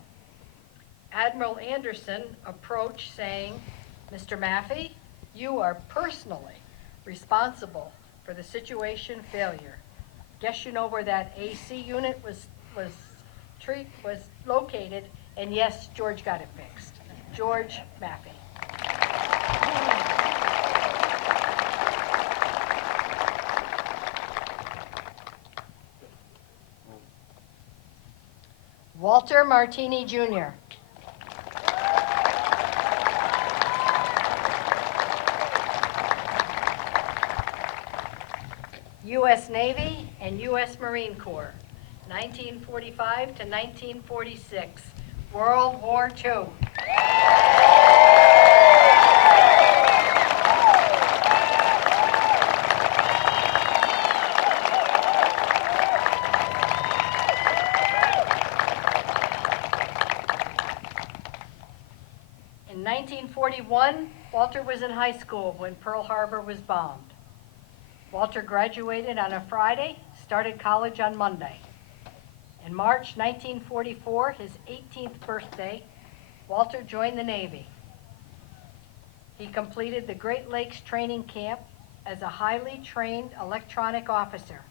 Admiral Anderson approached saying, "Mr. Maffey, you are personally responsible for the situation failure. Guess you know where that AC unit was located," and yes, George got it fixed. George Maffey. Walter Martini Jr. U.S. Navy and U.S. Marine Corps, 1945 to 1946, World War II. 1941, Walter was in high school when Pearl Harbor was bombed. Walter graduated on a Friday, started college on Monday. In March 1944, his 18th birthday, Walter joined the Navy. He completed the Great Lakes Training Camp as a highly trained electronic officer,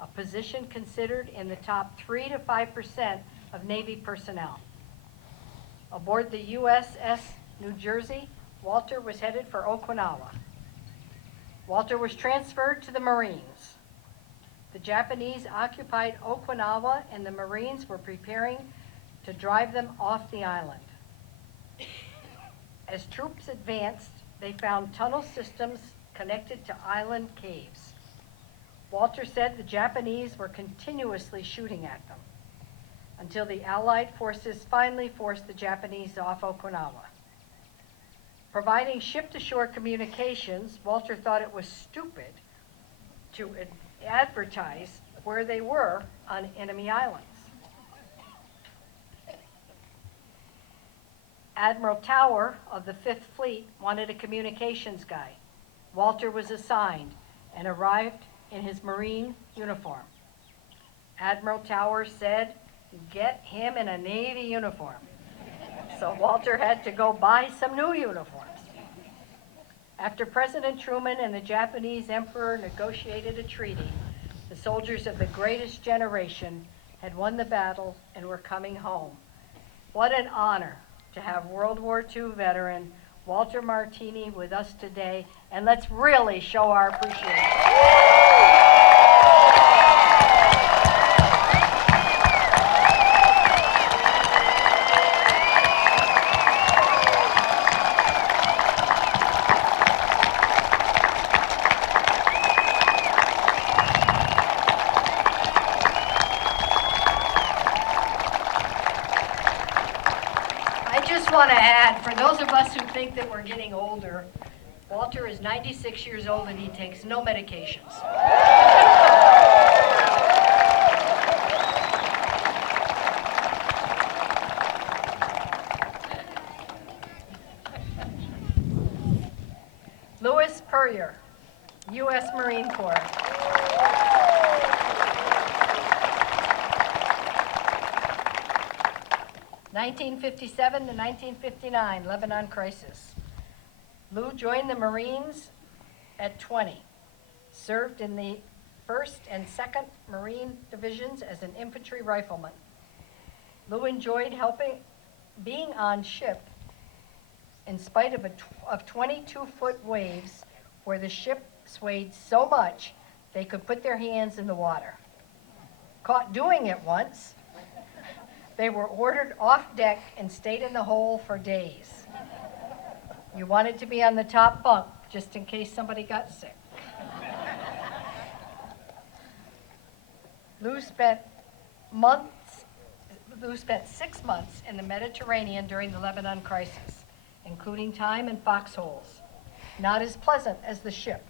a position considered in the top 3 to 5% of Navy personnel. Aboard the USS New Jersey, Walter was headed for Okinawa. Walter was transferred to the Marines. The Japanese occupied Okinawa and the Marines were preparing to drive them off the island. As troops advanced, they found tunnel systems connected to island caves. Walter said the Japanese were continuously shooting at them until the Allied forces finally forced the Japanese off Okinawa. Providing ship-to-shore communications, Walter thought it was stupid to advertise where they were on enemy islands. Admiral Tower of the 5th Fleet wanted a communications guy. Walter was assigned and arrived in his Marine uniform. Admiral Tower said, "Get him in a Navy uniform." So Walter had to go buy some new uniforms. After President Truman and the Japanese Emperor negotiated a treaty, the soldiers of the greatest generation had won the battle and were coming home. What an honor to have World War II veteran Walter Martini with us today, and let's really show our appreciation. I want to add, for those of us who think that we're getting older, Walter is 96 years old and he takes no medications. Louis Puryear, U.S. Marine Corps. (1957 to 1959), Lebanon crisis. Lou joined the Marines at 20, served in the 1st and 2nd Marine Divisions as an infantry rifleman. Lou enjoyed being on ship in spite of 22-foot waves where the ship swayed so much they could put their hands in the water. Caught doing it once, they were ordered off deck and stayed in the hole for days. You wanted to be on the top bunk just in case somebody got sick. Lou spent 6 months in the Mediterranean during the Lebanon crisis, including time in foxholes. Not as pleasant as the ship.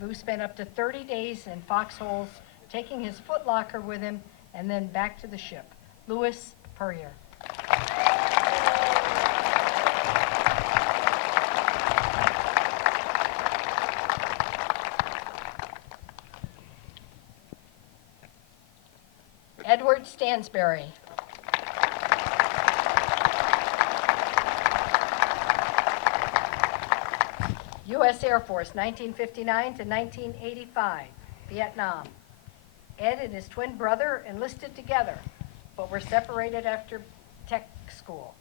Lou spent up to 30 days in foxholes, taking his footlocker with him and then back to the ship. Louis Puryear. Edward Stansberry. U.S. Air Force, 1959 to 1985, Vietnam. Ed and his twin brother enlisted together, but were separated after tech school.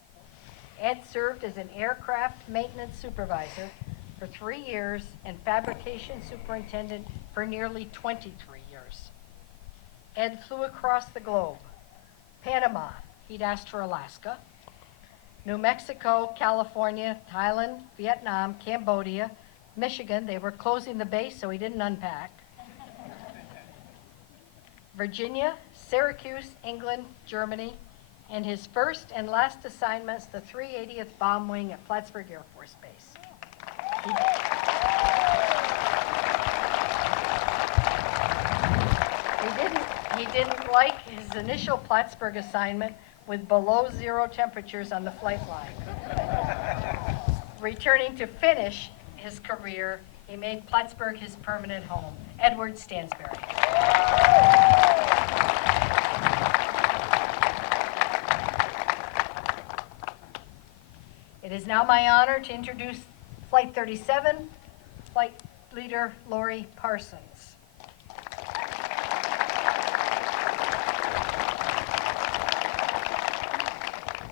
Ed served as an aircraft maintenance supervisor for 3 years and fabrication superintendent for nearly 23 years. Ed flew across the globe. Panama, he'd asked for Alaska. New Mexico, California, Thailand, Vietnam, Cambodia, Michigan. They were closing the base, so he didn't unpack. Virginia, Syracuse, England, Germany, and his first and last assignments, the 380th Bomb Wing at Plattsburgh Air Force Base. He didn't like his initial Plattsburgh assignment with below zero temperatures on the flight line. Returning to finish his career, he made Plattsburgh his permanent home. Edward Stansberry. It is now my honor to introduce Flight 37, Flight Leader Lori Parsons.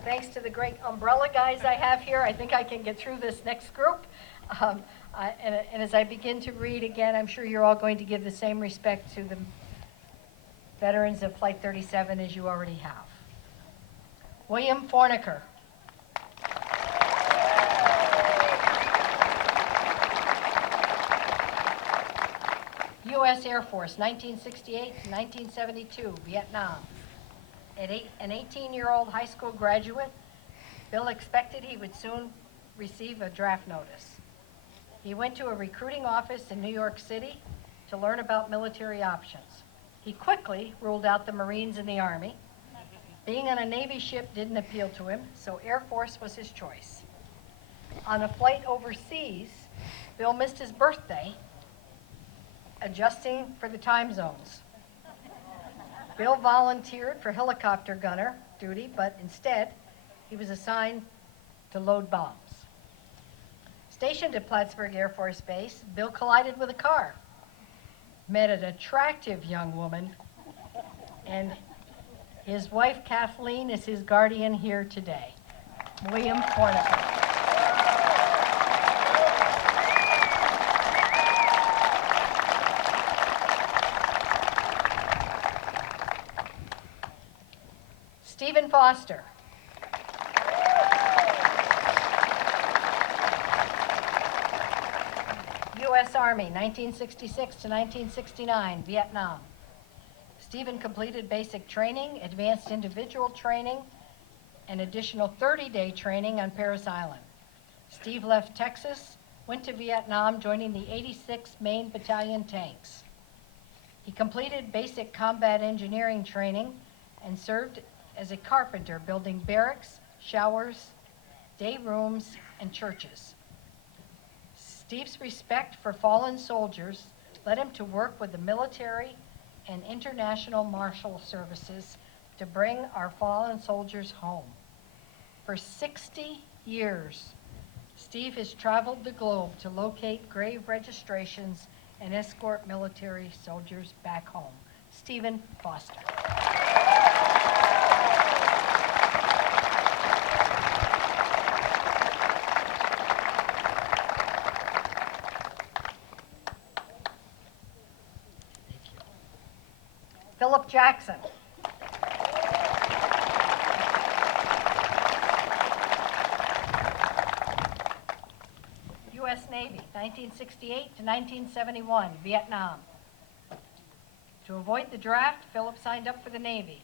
Thanks to the great umbrella guys I have here, I think I can get through this next group. And as I begin to read again, I'm sure you're all going to give the same respect to the veterans of Flight 37 as you already have. William Forniker. U.S. Air Force, 1968 to 1972, Vietnam. An 18-year-old high school graduate, Bill expected he would soon receive a draft notice. He went to a recruiting office in New York City to learn about military options. He quickly ruled out the Marines and the Army. Being on a Navy ship didn't appeal to him, so Air Force was his choice. On a flight overseas, Bill missed his birthday, adjusting for the time zones. Bill volunteered for helicopter gunner duty, but instead, he was assigned to load bombs. Stationed at Plattsburgh Air Force Base, Bill collided with a car, met an attractive young woman, and his wife Kathleen is his guardian here today. William Forniker. Stephen Foster. U.S. Army, 1966 to 1969, Vietnam. Stephen completed basic training, advanced individual training, and additional 30-day training on Parris Island. Steve left Texas, went to Vietnam, joining the 86th Maine Battalion Tanks. He completed basic combat engineering training and served as a carpenter, building barracks, showers, day rooms, and churches. Steve's respect for fallen soldiers led him to work with the military and international marshal services to bring our fallen soldiers home. For 60 years, Steve has traveled the globe to locate grave registrations and escort military soldiers back home. Stephen Foster. Philip Jackson. U.S. Navy, 1968 to 1971, Vietnam. To avoid the draft, Philip signed up for the Navy.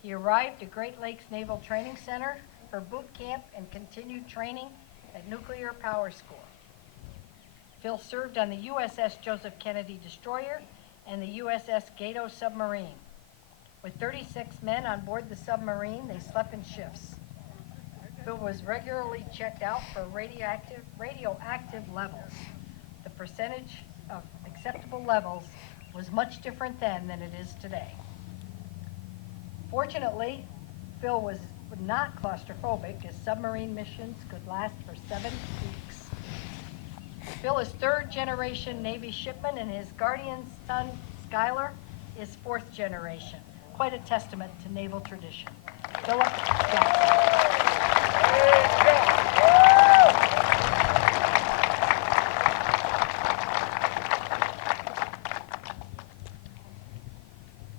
He arrived at Great Lakes Naval Training Center for boot camp and continued training at Nuclear Power School. Phil served on the USS Joseph Kennedy destroyer and the USS Gato submarine. With 36 men on board the submarine, they slept in shifts. Phil was regularly checked out for radioactive levels. The percentage of acceptable levels was much different then than it is today. Fortunately, Phil was not claustrophobic, as submarine missions could last for 7 weeks. Phil is third-generation Navy shipman, and his guardian son, Skylar, is fourth generation. Quite a testament to naval tradition. Philip Jackson.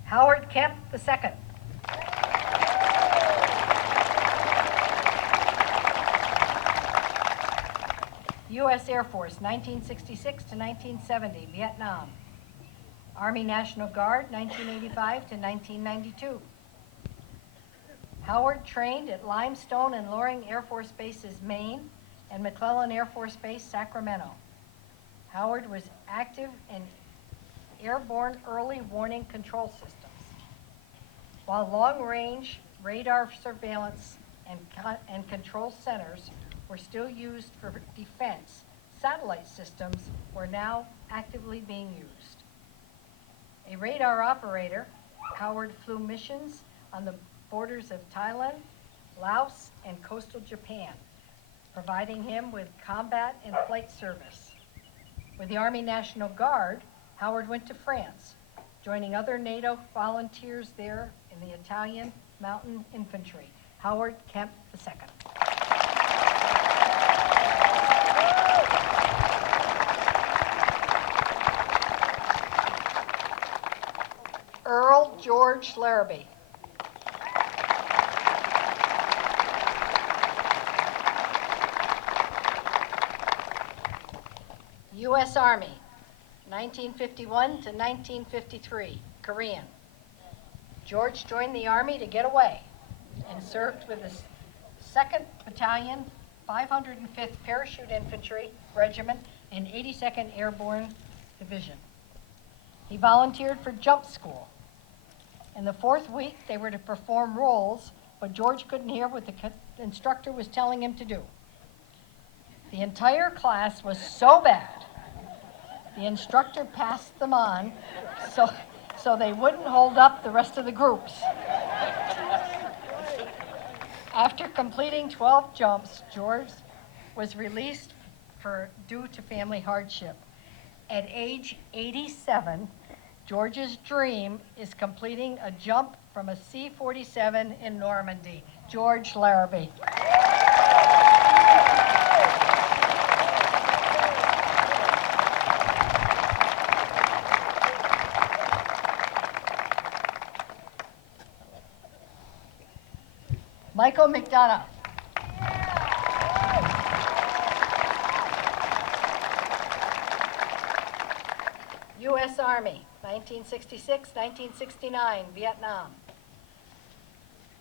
Howard Kemp II. U.S. Air Force, 1966 to 1970, Vietnam. Army National Guard, 1985 to 1992. Howard trained at Limestone and Loring Air Force Bases, Maine, and McClellan Air Force Base, Sacramento. Howard was active in airborne early warning control systems, while long-range radar surveillance and control centers were still used for defense, satellite systems were now actively being used. A radar operator, Howard flew missions on the borders of Thailand, Laos, and coastal Japan, providing him with combat and flight service. With the Army National Guard, Howard went to France, joining other NATO volunteers there in the Italian Mountain Infantry. Howard Kemp II. Earl George Larrabee. U.S. Army, 1951 to 1953, Korean. George joined the Army to get away and served with the 2nd Battalion, 505th Parachute Infantry Regiment, and 82nd Airborne Division. He volunteered for jump school. In the 4th week, they were to perform rolls, but George couldn't hear what the instructor was telling him to do. The entire class was so bad, the instructor passed them on so they wouldn't hold up the rest of the groups. After completing 12 jumps, George was released due to family hardship. At age 87, George's dream is completing a jump from a C-47 in Normandy. George Larrabee. Michael McDonough. U.S. Army, 1966, 1969, Vietnam.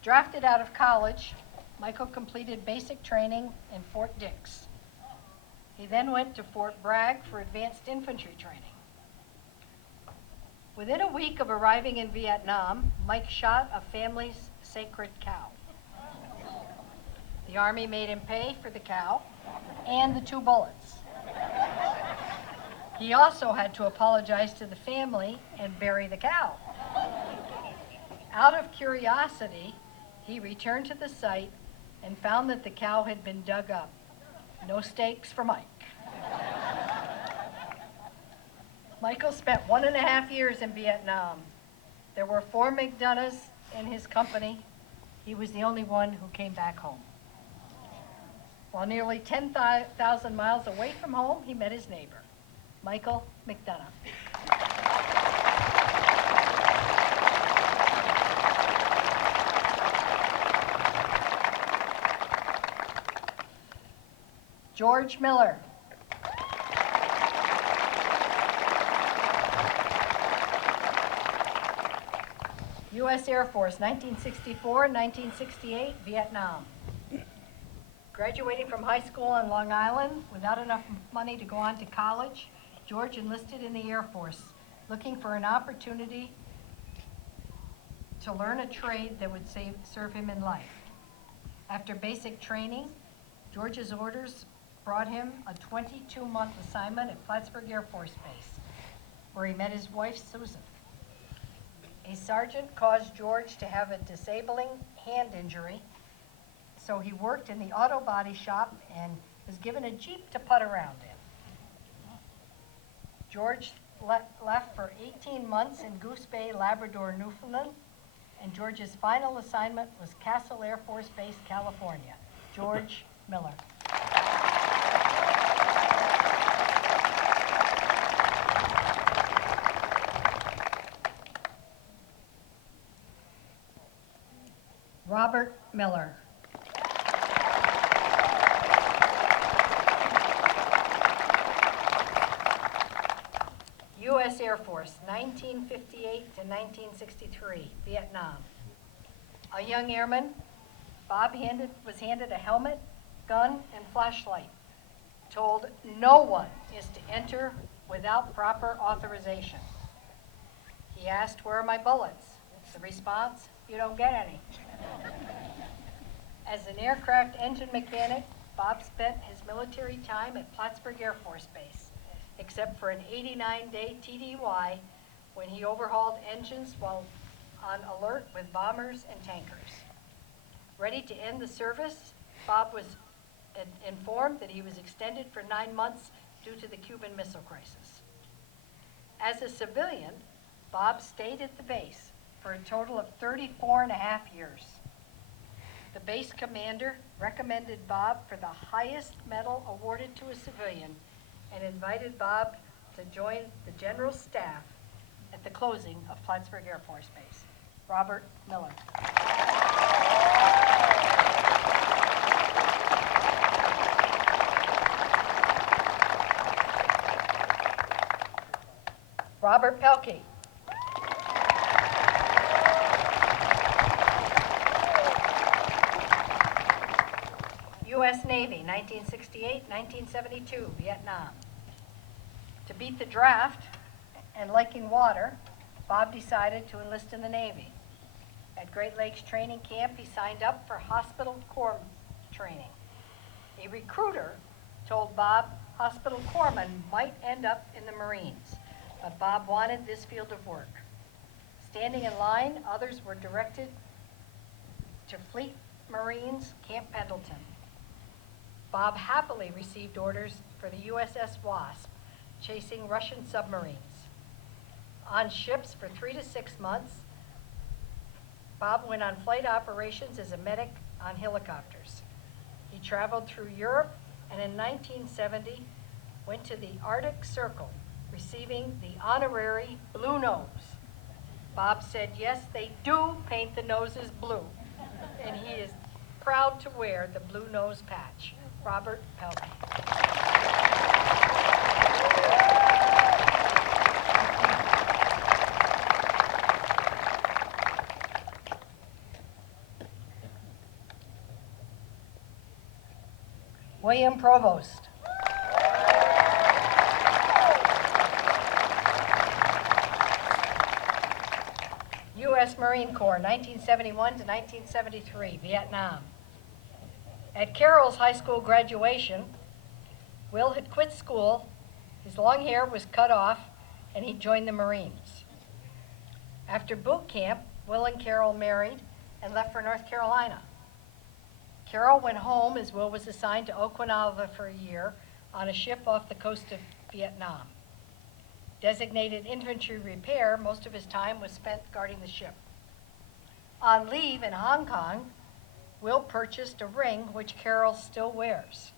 Drafted out of college, Michael completed basic training in Fort Dix. He then went to Fort Bragg for advanced infantry training. Within a week of arriving in Vietnam, Mike shot a family's sacred cow. The Army made him pay for the cow and the 2 bullets. He also had to apologize to the family and bury the cow. Out of curiosity, he returned to the site and found that the cow had been dug up. No stakes for Mike. Michael spent 1.5 years in Vietnam. There were 4 McDonoughs in his company. He was the only one who came back home. While nearly 10,000 miles away from home, he met his neighbor, Michael McDonough. George Miller. U.S. Air Force, 1964-1968, Vietnam. Graduating from high school in Long Island without enough money to go on to college, George enlisted in the Air Force, looking for an opportunity to learn a trade that would serve him in life. After basic training, George's orders brought him a 22-month assignment at Plattsburgh Air Force Base, where he met his wife, Susan. A sergeant caused George to have a disabling hand injury, so he worked in the auto body shop and was given a Jeep to putt around in. George left for 18 months in Goose Bay, Labrador, Newfoundland, and George's final assignment was Castle Air Force Base, California. George Miller. Robert Miller. U.S. Air Force, 1958 to 1963, Vietnam. A young airman, Bob was handed a helmet, gun, and flashlight. Told no one is to enter without proper authorization. He asked, "Where are my bullets?" The response, "You don't get any." As an aircraft engine mechanic, Bob spent his military time at Plattsburgh Air Force Base, except for an 89-day TDY when he overhauled engines while on alert with bombers and tankers. Ready to end the service, Bob was informed that he was extended for 9 months due to the Cuban Missile Crisis. As a civilian, Bob stayed at the base for a total of 34 and a half years. The base commander recommended Bob for the highest medal awarded to a civilian and invited Bob to join the general staff at the closing of Plattsburgh Air Force Base. Robert Miller. Robert Pelkey. U.S. Navy, 1968-1972, Vietnam. To beat the draft and liking water, Bob decided to enlist in the Navy. At Great Lakes Training Camp, he signed up for hospital corps training. A recruiter told Bob hospital corpsman might end up in the Marines, but Bob wanted this field of work. Standing in line, others were directed to Fleet Marines, Camp Pendleton. Bob happily received orders for the USS Wasp, chasing Russian submarines. On ships for 3 to 6 months, Bob went on flight operations as a medic on helicopters. He traveled through Europe and in 1970 went to the Arctic Circle, receiving the honorary Blue Nose. Bob said, yes, they do paint the noses blue, and he is proud to wear the Blue Nose patch. Robert Pelkey. William Provost. U.S. Marine Corps, 1971 to 1973, Vietnam. At Carroll's high school graduation, Will had quit school, his long hair was cut off, and he joined the Marines. After boot camp, Will and Carroll married and left for North Carolina. Carroll went home as Will was assigned to Okinawa for a year on a ship off the coast of Vietnam. Designated infantry repair, most of his time was spent guarding the ship. On leave in Hong Kong, Will purchased a ring which Carol still wears.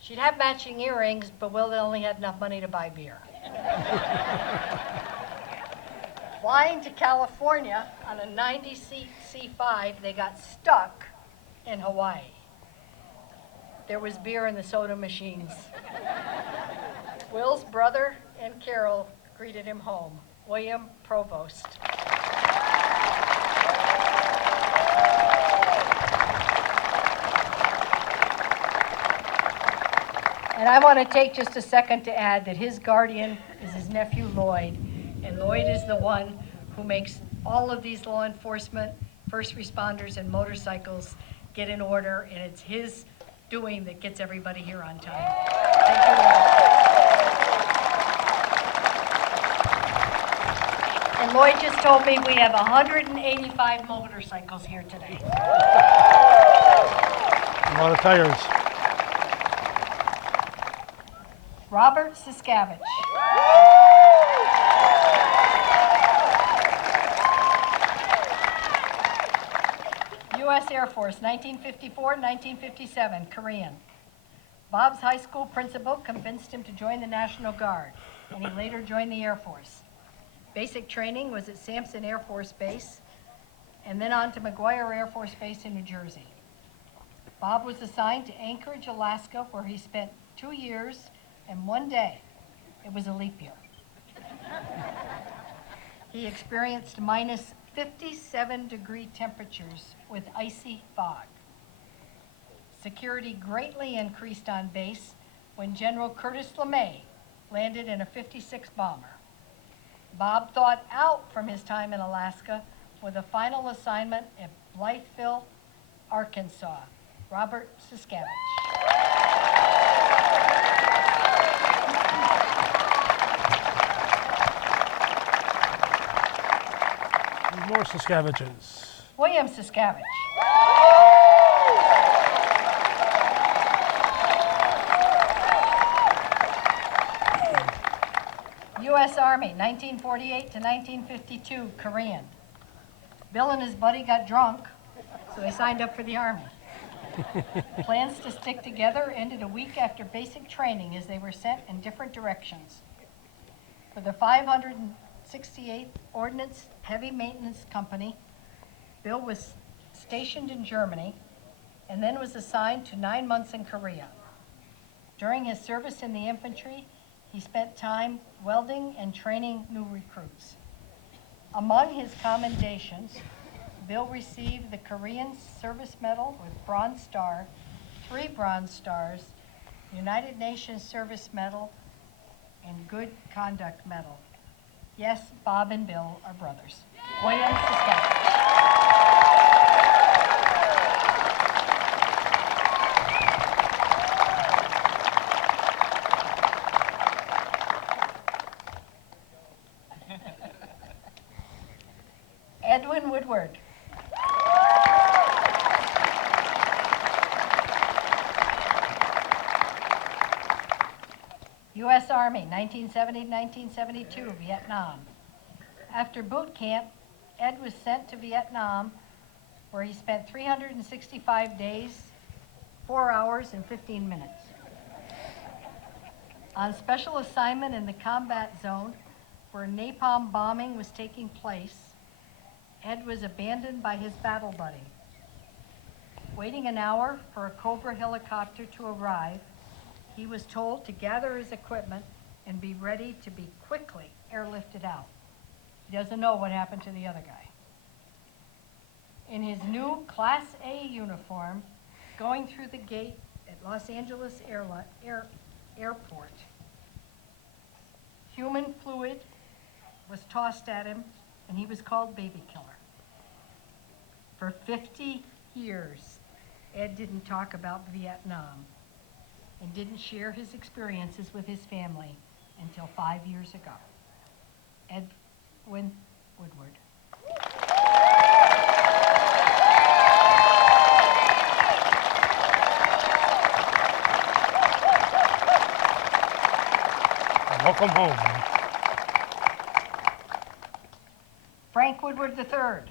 She'd have matching earrings, but Will only had enough money to buy beer. Flying to California on a 90-seat C5, they got stuck in Hawaii. There was beer in the soda machines. Will's brother and Carol greeted him home. William Provost. And I want to take just a second to add that his guardian is his nephew Lloyd, and Lloyd is the one who makes all of these law enforcement, first responders, and motorcycles get in order, and it's his doing that gets everybody here on time. Thank you, Lloyd. And Lloyd just told me we have 185 motorcycles here today. A lot of tires. Robert Siskavich. U.S. Air Force, 1954-1957, Korean. Bob's high school principal convinced him to join the National Guard, and he later joined the Air Force. Basic training was at Sampson Air Force Base, and then on to McGuire Air Force Base in New Jersey. Bob was assigned to Anchorage, Alaska, where he spent 2 years and 1 day. It was a leap year. He experienced minus 57-degree temperatures with icy fog. Security greatly increased on base when General Curtis LeMay landed in a 56 bomber. Bob thawed out from his time in Alaska with a final assignment at Blytheville, Arkansas, Robert Siskavich. More Siskaviches. William Siskavich. U.S. Army, 1948 to 1952, Korean. Bill and his buddy got drunk, so they signed up for the Army. Plans to stick together ended a week after basic training as they were sent in different directions. For the 568th Ordnance Heavy Maintenance Company, Bill was stationed in Germany and then was assigned to 9 months in Korea. During his service in the infantry, he spent time welding and training new recruits. Among his commendations, Bill received the Korean Service Medal with Bronze Star, 3 Bronze Stars, United Nations Service Medal, and Good Conduct Medal. Yes, Bob and Bill are brothers. William Siskavich. Edwin Woodward. U.S. Army, 1970-1972, Vietnam. After boot camp, Ed was sent to Vietnam, where he spent 365 days, 4 hours, and 15 minutes. On special assignment in the combat zone, where napalm bombing was taking place, Ed was abandoned by his battle buddy. Waiting an hour for a Cobra helicopter to arrive, he was told to gather his equipment and be ready to be quickly airlifted out. He doesn't know what happened to the other guy. In his new Class A uniform, going through the gate at Los Angeles Airport, human fluid was tossed at him, and he was called Baby Killer. For 50 years, Ed didn't talk about Vietnam and didn't share his experiences with his family until 5 years ago. Edwin Woodward. Welcome home. Frank Woodward III.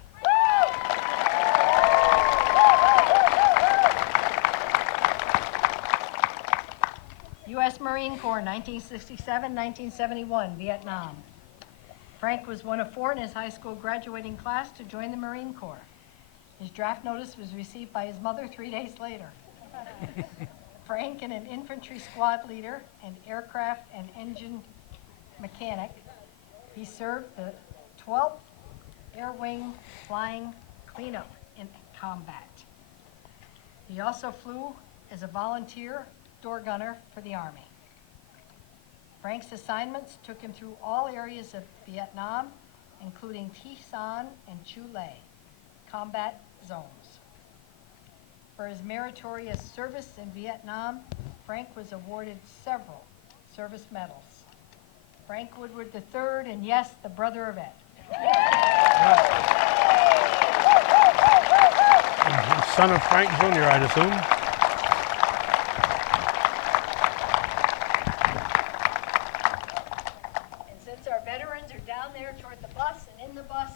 U.S. Marine Corps, 1967-1971, Vietnam. Frank was one of 4 in his high school graduating class to join the Marine Corps. His draft notice was received by his mother 3 days later. Frank, and an infantry squad leader and aircraft and engine mechanic, he served the 12th Air Wing Flying Cleanup in combat. He also flew as a volunteer door gunner for the Army. Frank's assignments took him through all areas of Vietnam, including Thi Son and Chu Lai, combat zones. For his meritorious service in Vietnam, Frank was awarded several service medals. Frank Woodward III, and yes, the brother of Ed. Son of Frank Jr., I'd assume. And since our veterans are down there toward the bus and in the bus,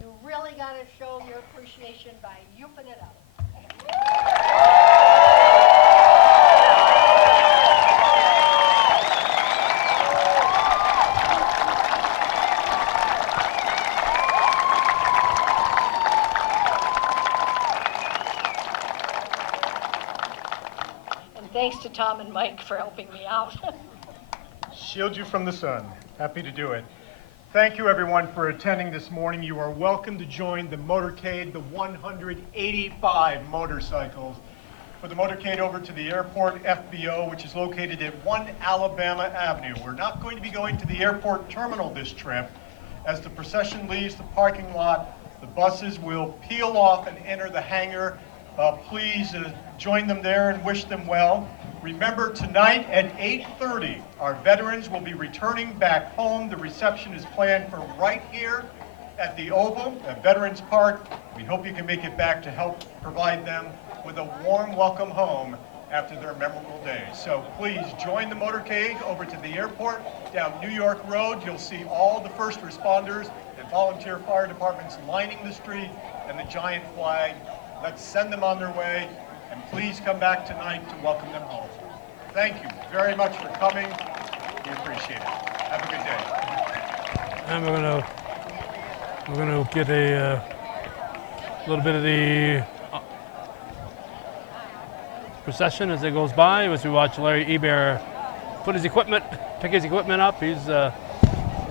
you really got to show your appreciation by youping it up. Thanks to Tom and Mike for helping me out. Shield you from the sun. Happy to do it. Thank you, everyone, for attending this morning. You are welcome to join the motorcade, the 185 motorcycles, for the motorcade over to the airport FBO, which is located at 1 Alabama Avenue. We're not going to be going to the airport terminal this trip. As the procession leaves the parking lot, the buses will peel off and enter the hangar Please join them there and wish them well. Remember, tonight at 8:30, our veterans will be returning back home. The reception is planned for right here at the Oval at Veterans Park. We hope you can make it back to help provide them with a warm welcome home after their memorable day. So please join the motorcade over to the airport down New York Road. You'll see all the first responders and volunteer fire departments lining the street and the giant flag. Let's send them on their way, and please come back tonight to welcome them home. Thank you very much for coming. We appreciate it. Have a good day. And we're gonna get a little bit of the procession as it goes by, as we watch Larry Eber pick his equipment up. He's come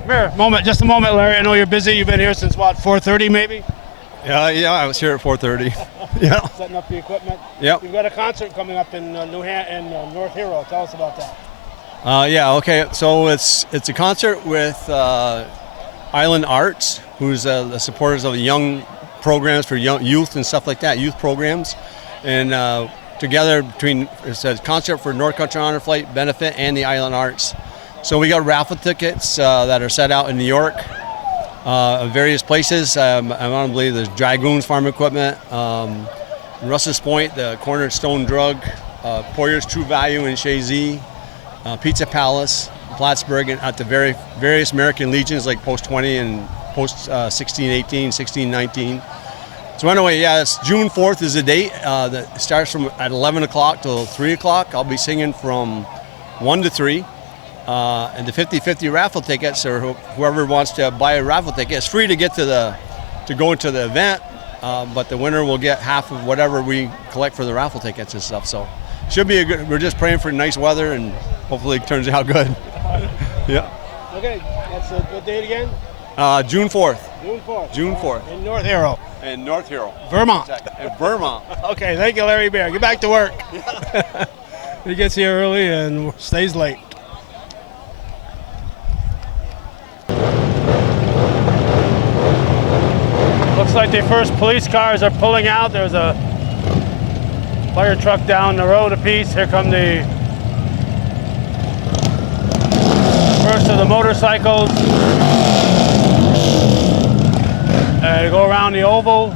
here. Just a moment, Larry. I know you're busy. You've been here since what, 4:30 maybe? Yeah, I was here at 4:30. Yeah. Setting up the equipment. Yep. We've got a concert coming up in North Hero. Tell us about that. Yeah. Okay. So it's a concert with Island Arts, who's the supporters of the young programs for young youth and stuff like that, youth programs, and together it's a concert for North Country Honor Flight benefit and the Island Arts. So we got raffle tickets that are set out in New York. Various places. I want to believe there's Dragoons Farm Equipment, Russell's Point, the Cornerstone Drug, Poyer's True Value in Shazy, Pizza Palace, Plattsburgh, and at the various American Legions like Post 20 and Post 1618, 1619. So anyway, yeah, it's June 4th is the date. That starts from at 11 o'clock till 3 o'clock. I'll be singing from 1 to 3. And the 50-50 raffle tickets, or whoever wants to buy a raffle ticket, it's free to get to go into the event, but the winner will get half of whatever we collect for the raffle tickets and stuff. So should be we're just praying for nice weather and hopefully it turns out good. Yeah. Okay, that's a good date again? June 4th. June 4th. June 4th. In North Hero. In North Hero. Vermont. In Vermont. Okay, thank you, Larry Bear. Get back to work. He gets here early and stays late. Looks like the first police cars are pulling out. There's a fire truck down the road a piece. Here come the first of the motorcycles. They go around the Oval.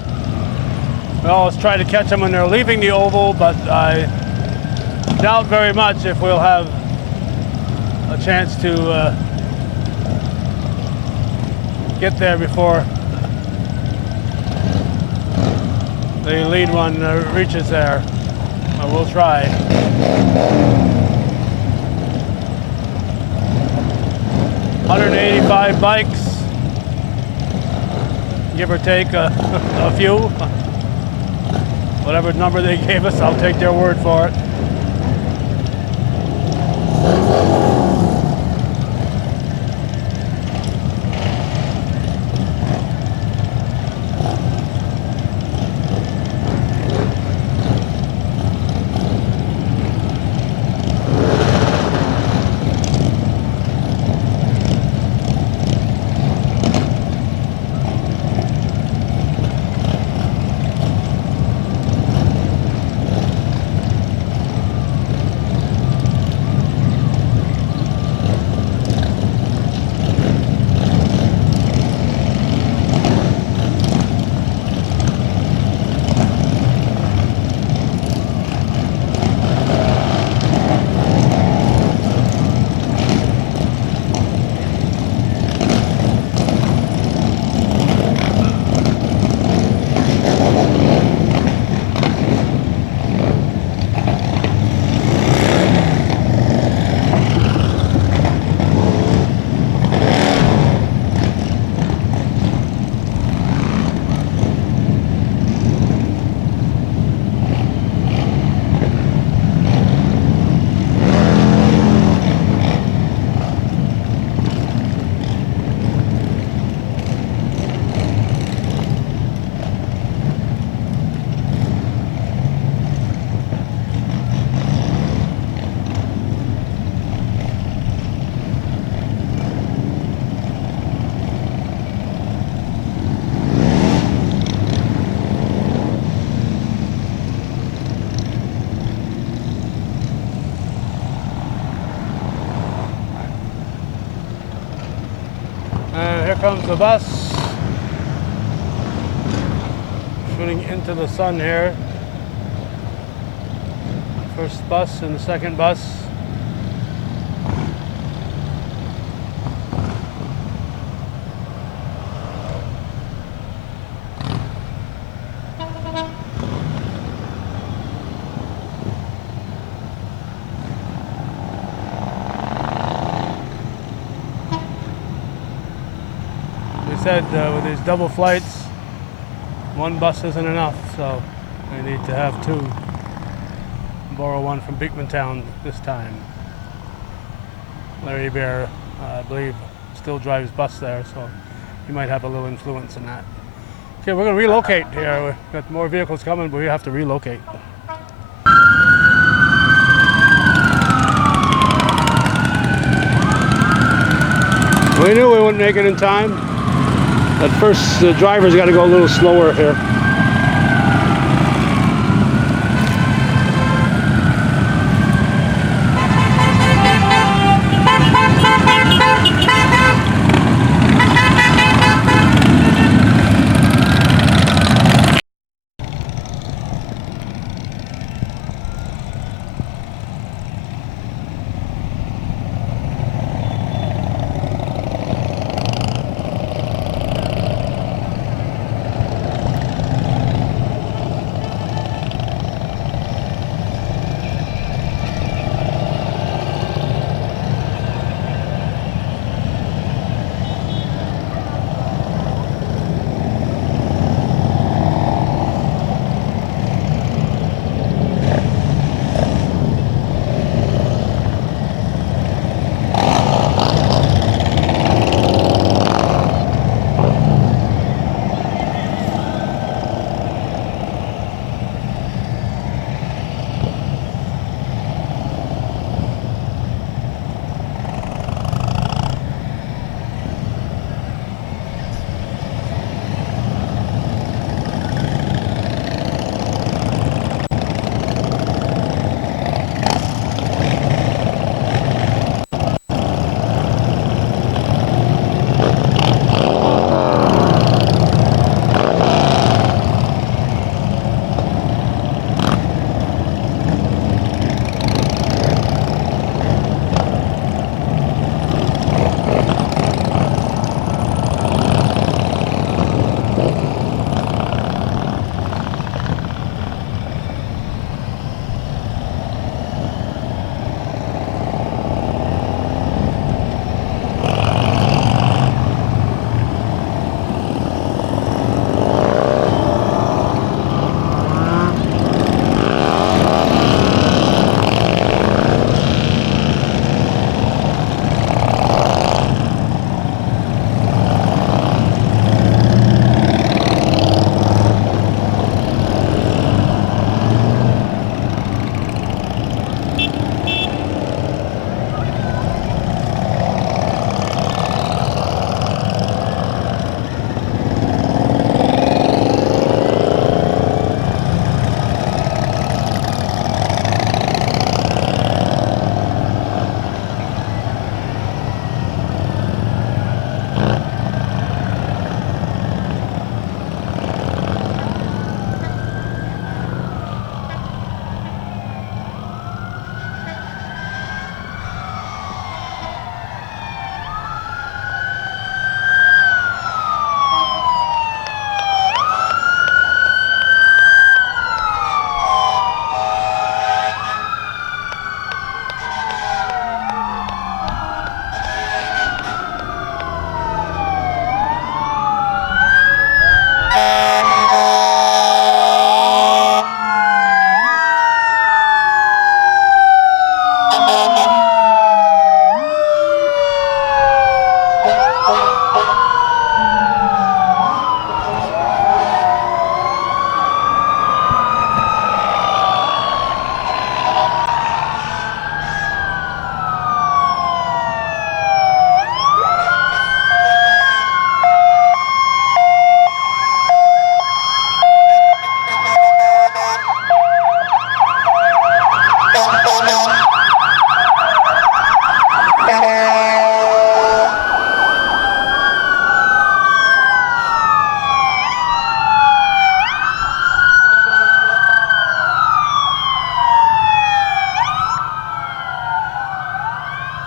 We always try to catch them when they're leaving the Oval, but I doubt very much if we'll have a chance to get there before the lead one reaches there. We'll try. $185 bikes, give or take a few. Whatever number they gave us, I'll take their word for it. Here comes the bus. Shooting into the sun here. First bus and the second bus. Said with these double flights, one bus isn't enough, so we need to have two. Borrow one from Beekmantown this time. Larry Bear, I believe, still drives bus there, so he might have a little influence in that. Okay, we're going to relocate here. We've got more vehicles coming, but we have to relocate. We knew we wouldn't make it in time. At first, the driver's got to go a little slower here.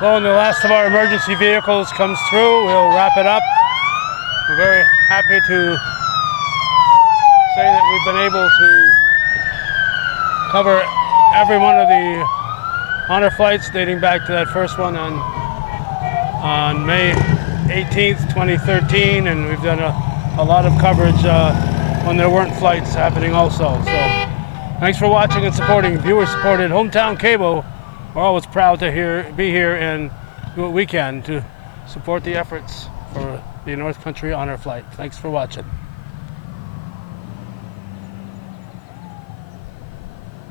Well, when the last of our emergency vehicles comes through, we'll wrap it up. We're very happy to say that we've been able to cover every one of the honor flights dating back to that first one on May 18th, 2013, and we've done a lot of coverage when there weren't flights happening also. So thanks for watching and supporting viewer-supported Hometown Cable. We're always proud to be here and do what we can to support the efforts for the North Country Honor Flight. Thanks for watching.